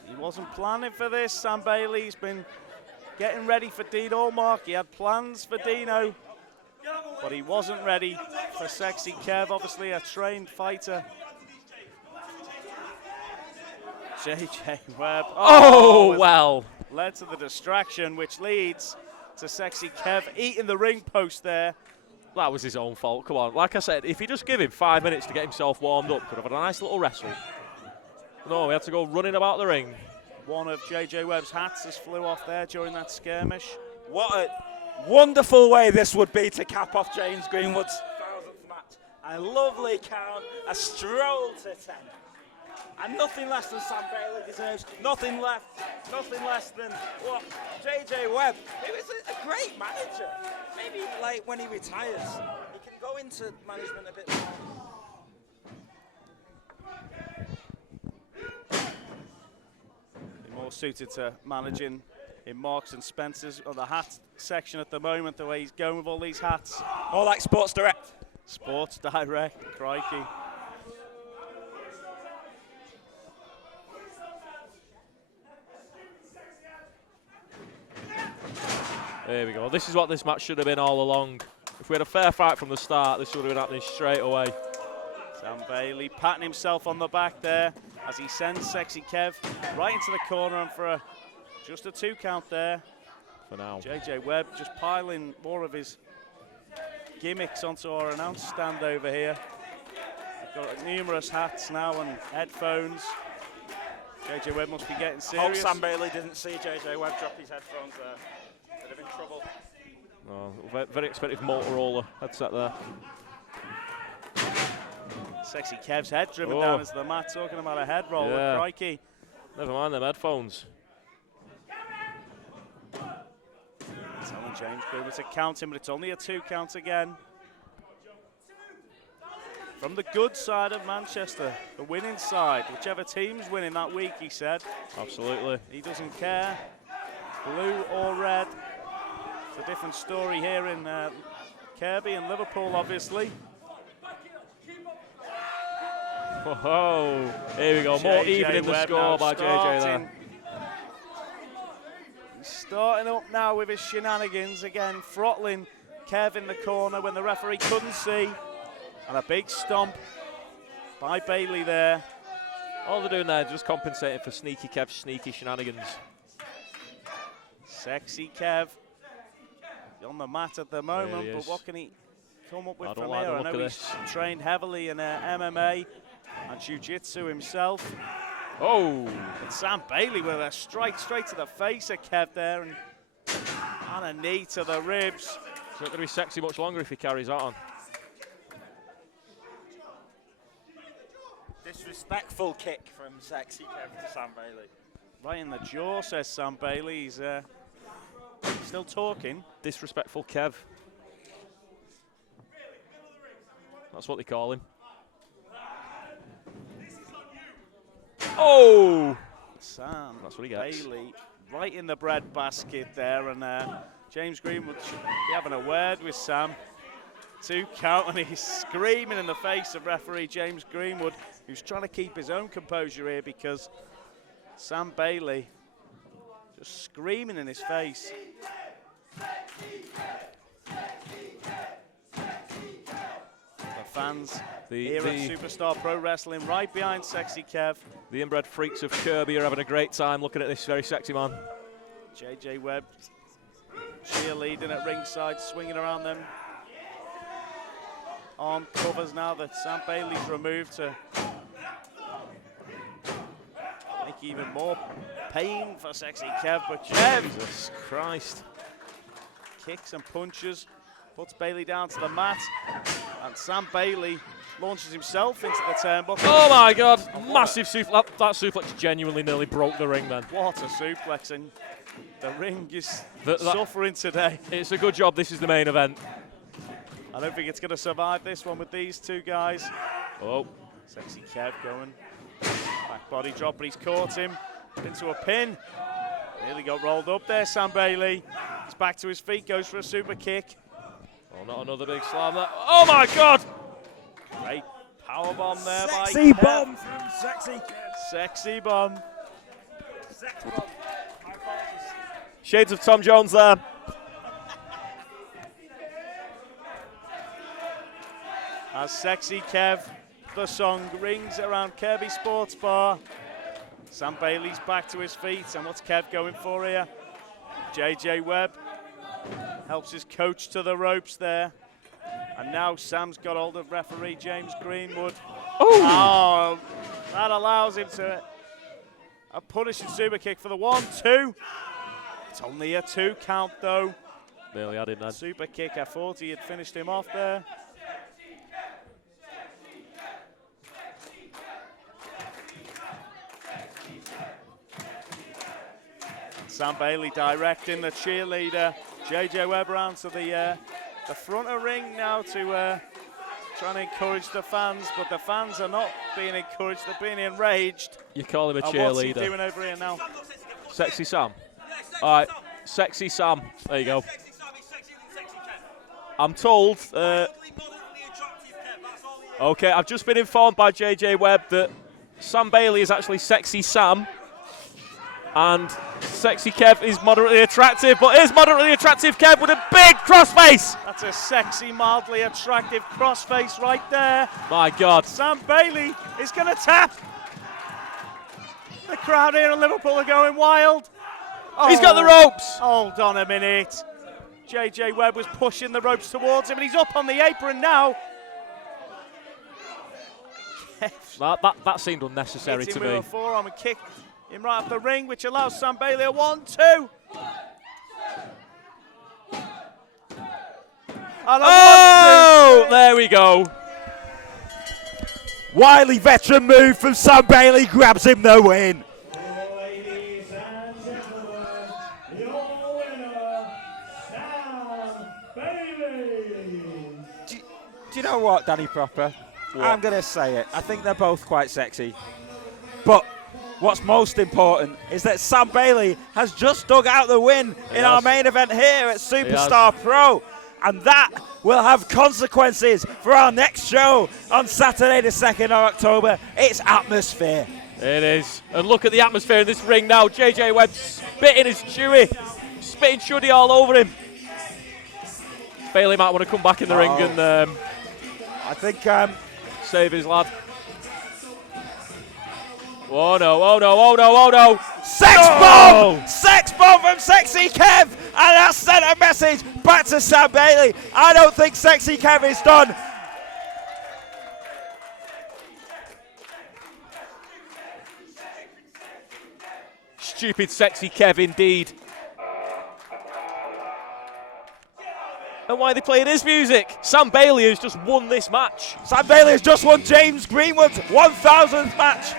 He wasn't planning for this, Sam Bailey. He's been getting ready for Dean Allmark. He had plans for Dino, but he wasn't ready for sexy Kev, obviously a trained fighter. JJ Webb. Oh, well. Led to the distraction, which leads to sexy Kev eating the ring post there. That was his own fault, come on. Like I said, if you just give him 5 minutes to get himself warmed up, could have had a nice little wrestle. No, we had to go running about the ring. One of JJ Webb's hats just flew off there during that skirmish. What a wonderful way this would be to cap off James Greenwood's 1000th match. A lovely count, a stroll to 10. And nothing less than Sam Bailey deserves. Nothing less than what JJ Webb, who is a great manager. Maybe like when he retires, he can go into management a bit more. More suited to managing in Marks and Spencer's or the hat section at the moment, the way he's going with all these hats. More like Sports Direct. Sports Direct, crikey. There we go. This is what this match should have been all along. If we had a fair fight from the start, this would have been happening straight away. Sam Bailey patting himself on the back there as he sends sexy Kev right into the corner and for just a 2 count there. For now. JJ Webb just piling more of his gimmicks onto our announce stand over here. We've got numerous hats now and headphones. JJ Webb must be getting serious. Hope Sam Bailey didn't see JJ Webb drop his headphones there. Could have been trouble. Oh, very expensive Motorola headset there. Sexy Kev's head driven down into the mat, talking about a head roll. Yeah. Crikey. Never mind them headphones. James Green to count him, but it's only a 2 count again. From the good side of Manchester, the winning side, whichever team's winning that week, he said. Absolutely. He doesn't care, blue or red. It's a different story here in Kirkby and Liverpool, obviously. Oh, here we go. More even in the score by JJ there. He's starting up now with his shenanigans again, throttling Kev in the corner when the referee couldn't see. And a big stomp by Bailey there. All they're doing there is just compensating for Sneaky Kev's sneaky shenanigans. Sexy Kev on the mat at the moment, Really but what can he come up with I from don't like here? the I look know of he's this. trained heavily in MMA and jiu-jitsu himself. Oh! But Sam Bailey with a strike straight to the face of Kev there and a knee to the ribs. It's not going to be sexy much longer if he carries that on. Disrespectful kick from Sexy Kev to Sam Bailey. Right in the jaw, says Sam Bailey. He's still talking. Disrespectful Kev. That's what they call him. Oh! Sam That's what he gets. Bailey right in the bread basket there, and James Greenwood should be having a word with Sam. 2 count, and he's screaming in the face of referee James Greenwood, who's trying to keep his own composure here because Sam Bailey just screaming in his face. The fans here at Superstar Pro Wrestling right behind Sexy Kev. The inbred freaks of Kirkby are having a great time looking at this very sexy man. JJ Webb cheerleading at ringside, swinging around them arm covers now that Sam Bailey's removed to make even more pain for Sexy Kev, but Kev, Jesus Christ, kicks and punches, puts Bailey down to the mat, and Sam Bailey launches himself into the turnbuckle. Oh my God, massive suplex. That suplex genuinely nearly broke the ring then. What a suplex, and the ring is suffering today. It's a good job this is the main event. I don't think it's going to survive this one with these 2 guys. Oh. Sexy Kev going. Back body drop, but he's caught him into a pin. Nearly got rolled up there, Sam Bailey. He's back to his feet, goes for a super kick. Oh, not another big slam there. Oh my God! Great powerbomb there by Sexy Kev. bomb from Sexy Kev. Sexy bomb. Sexy bomb. Shades of Tom Jones there. As Sexy Kev, the song rings around Kirkby Sports Bar. Sam Bailey's back to his feet, and what's Kev going for here? JJ Webb helps his coach to the ropes there. And now Sam's got hold of referee James Greenwood. Oh, that allows him to a punishing super kick for the 1-2. It's only a 2 count though. Nearly had him then. Super kick, I thought he had finished him off there. Sam Bailey directing the cheerleader, JJ Webb, around to the front of ring now to try and encourage the fans, but the fans are not being encouraged, they're being enraged. You call him a and cheerleader. what's he doing over here now? Sexy Sam. All right, Sexy Sam. There you go. I'm told. Okay, I've just been informed by JJ Webb that Sam Bailey is actually Sexy Sam. And Sexy Kev is moderately attractive, but is moderately attractive Kev with a big crossface. That's a sexy, mildly attractive crossface right there. My God. Sam Bailey is going to tap. The crowd here in Liverpool are going wild. Oh, he's got the ropes. Hold on a minute. JJ Webb was pushing the ropes towards him, and he's up on the apron now. That seemed unnecessary Hit him to with me. a forearm and kick him right off the ring, which allows Sam Bailey a 1-2. Oh, there we go. Wily veteran move from Sam Bailey, grabs him the win. Ladies and gentlemen, your winner, Sam know what, Danny Proper? I'm going to say it. I think they're both quite sexy. But what's most important is that Sam Bailey has just dug out the win in our main event here at Superstar Pro. And that will have consequences for our next show on Saturday the 2nd of October. It's atmosphere. It is. And look at the atmosphere in this ring now. JJ Webb spitting his Chewy. Spitting Shuddy all over him. Bailey might want to come back in the ring and I think save his lad. Oh no, oh no, oh no, oh no. Sex bomb! Sex bomb from Sexy Kev! And that sent a message back to Sam Bailey. I don't think Sexy Kev is done. Stupid Sexy Kev indeed. And why are they playing his music? Sam Bailey has just won this match. Sam Bailey has just won James Greenwood's 1,000th match.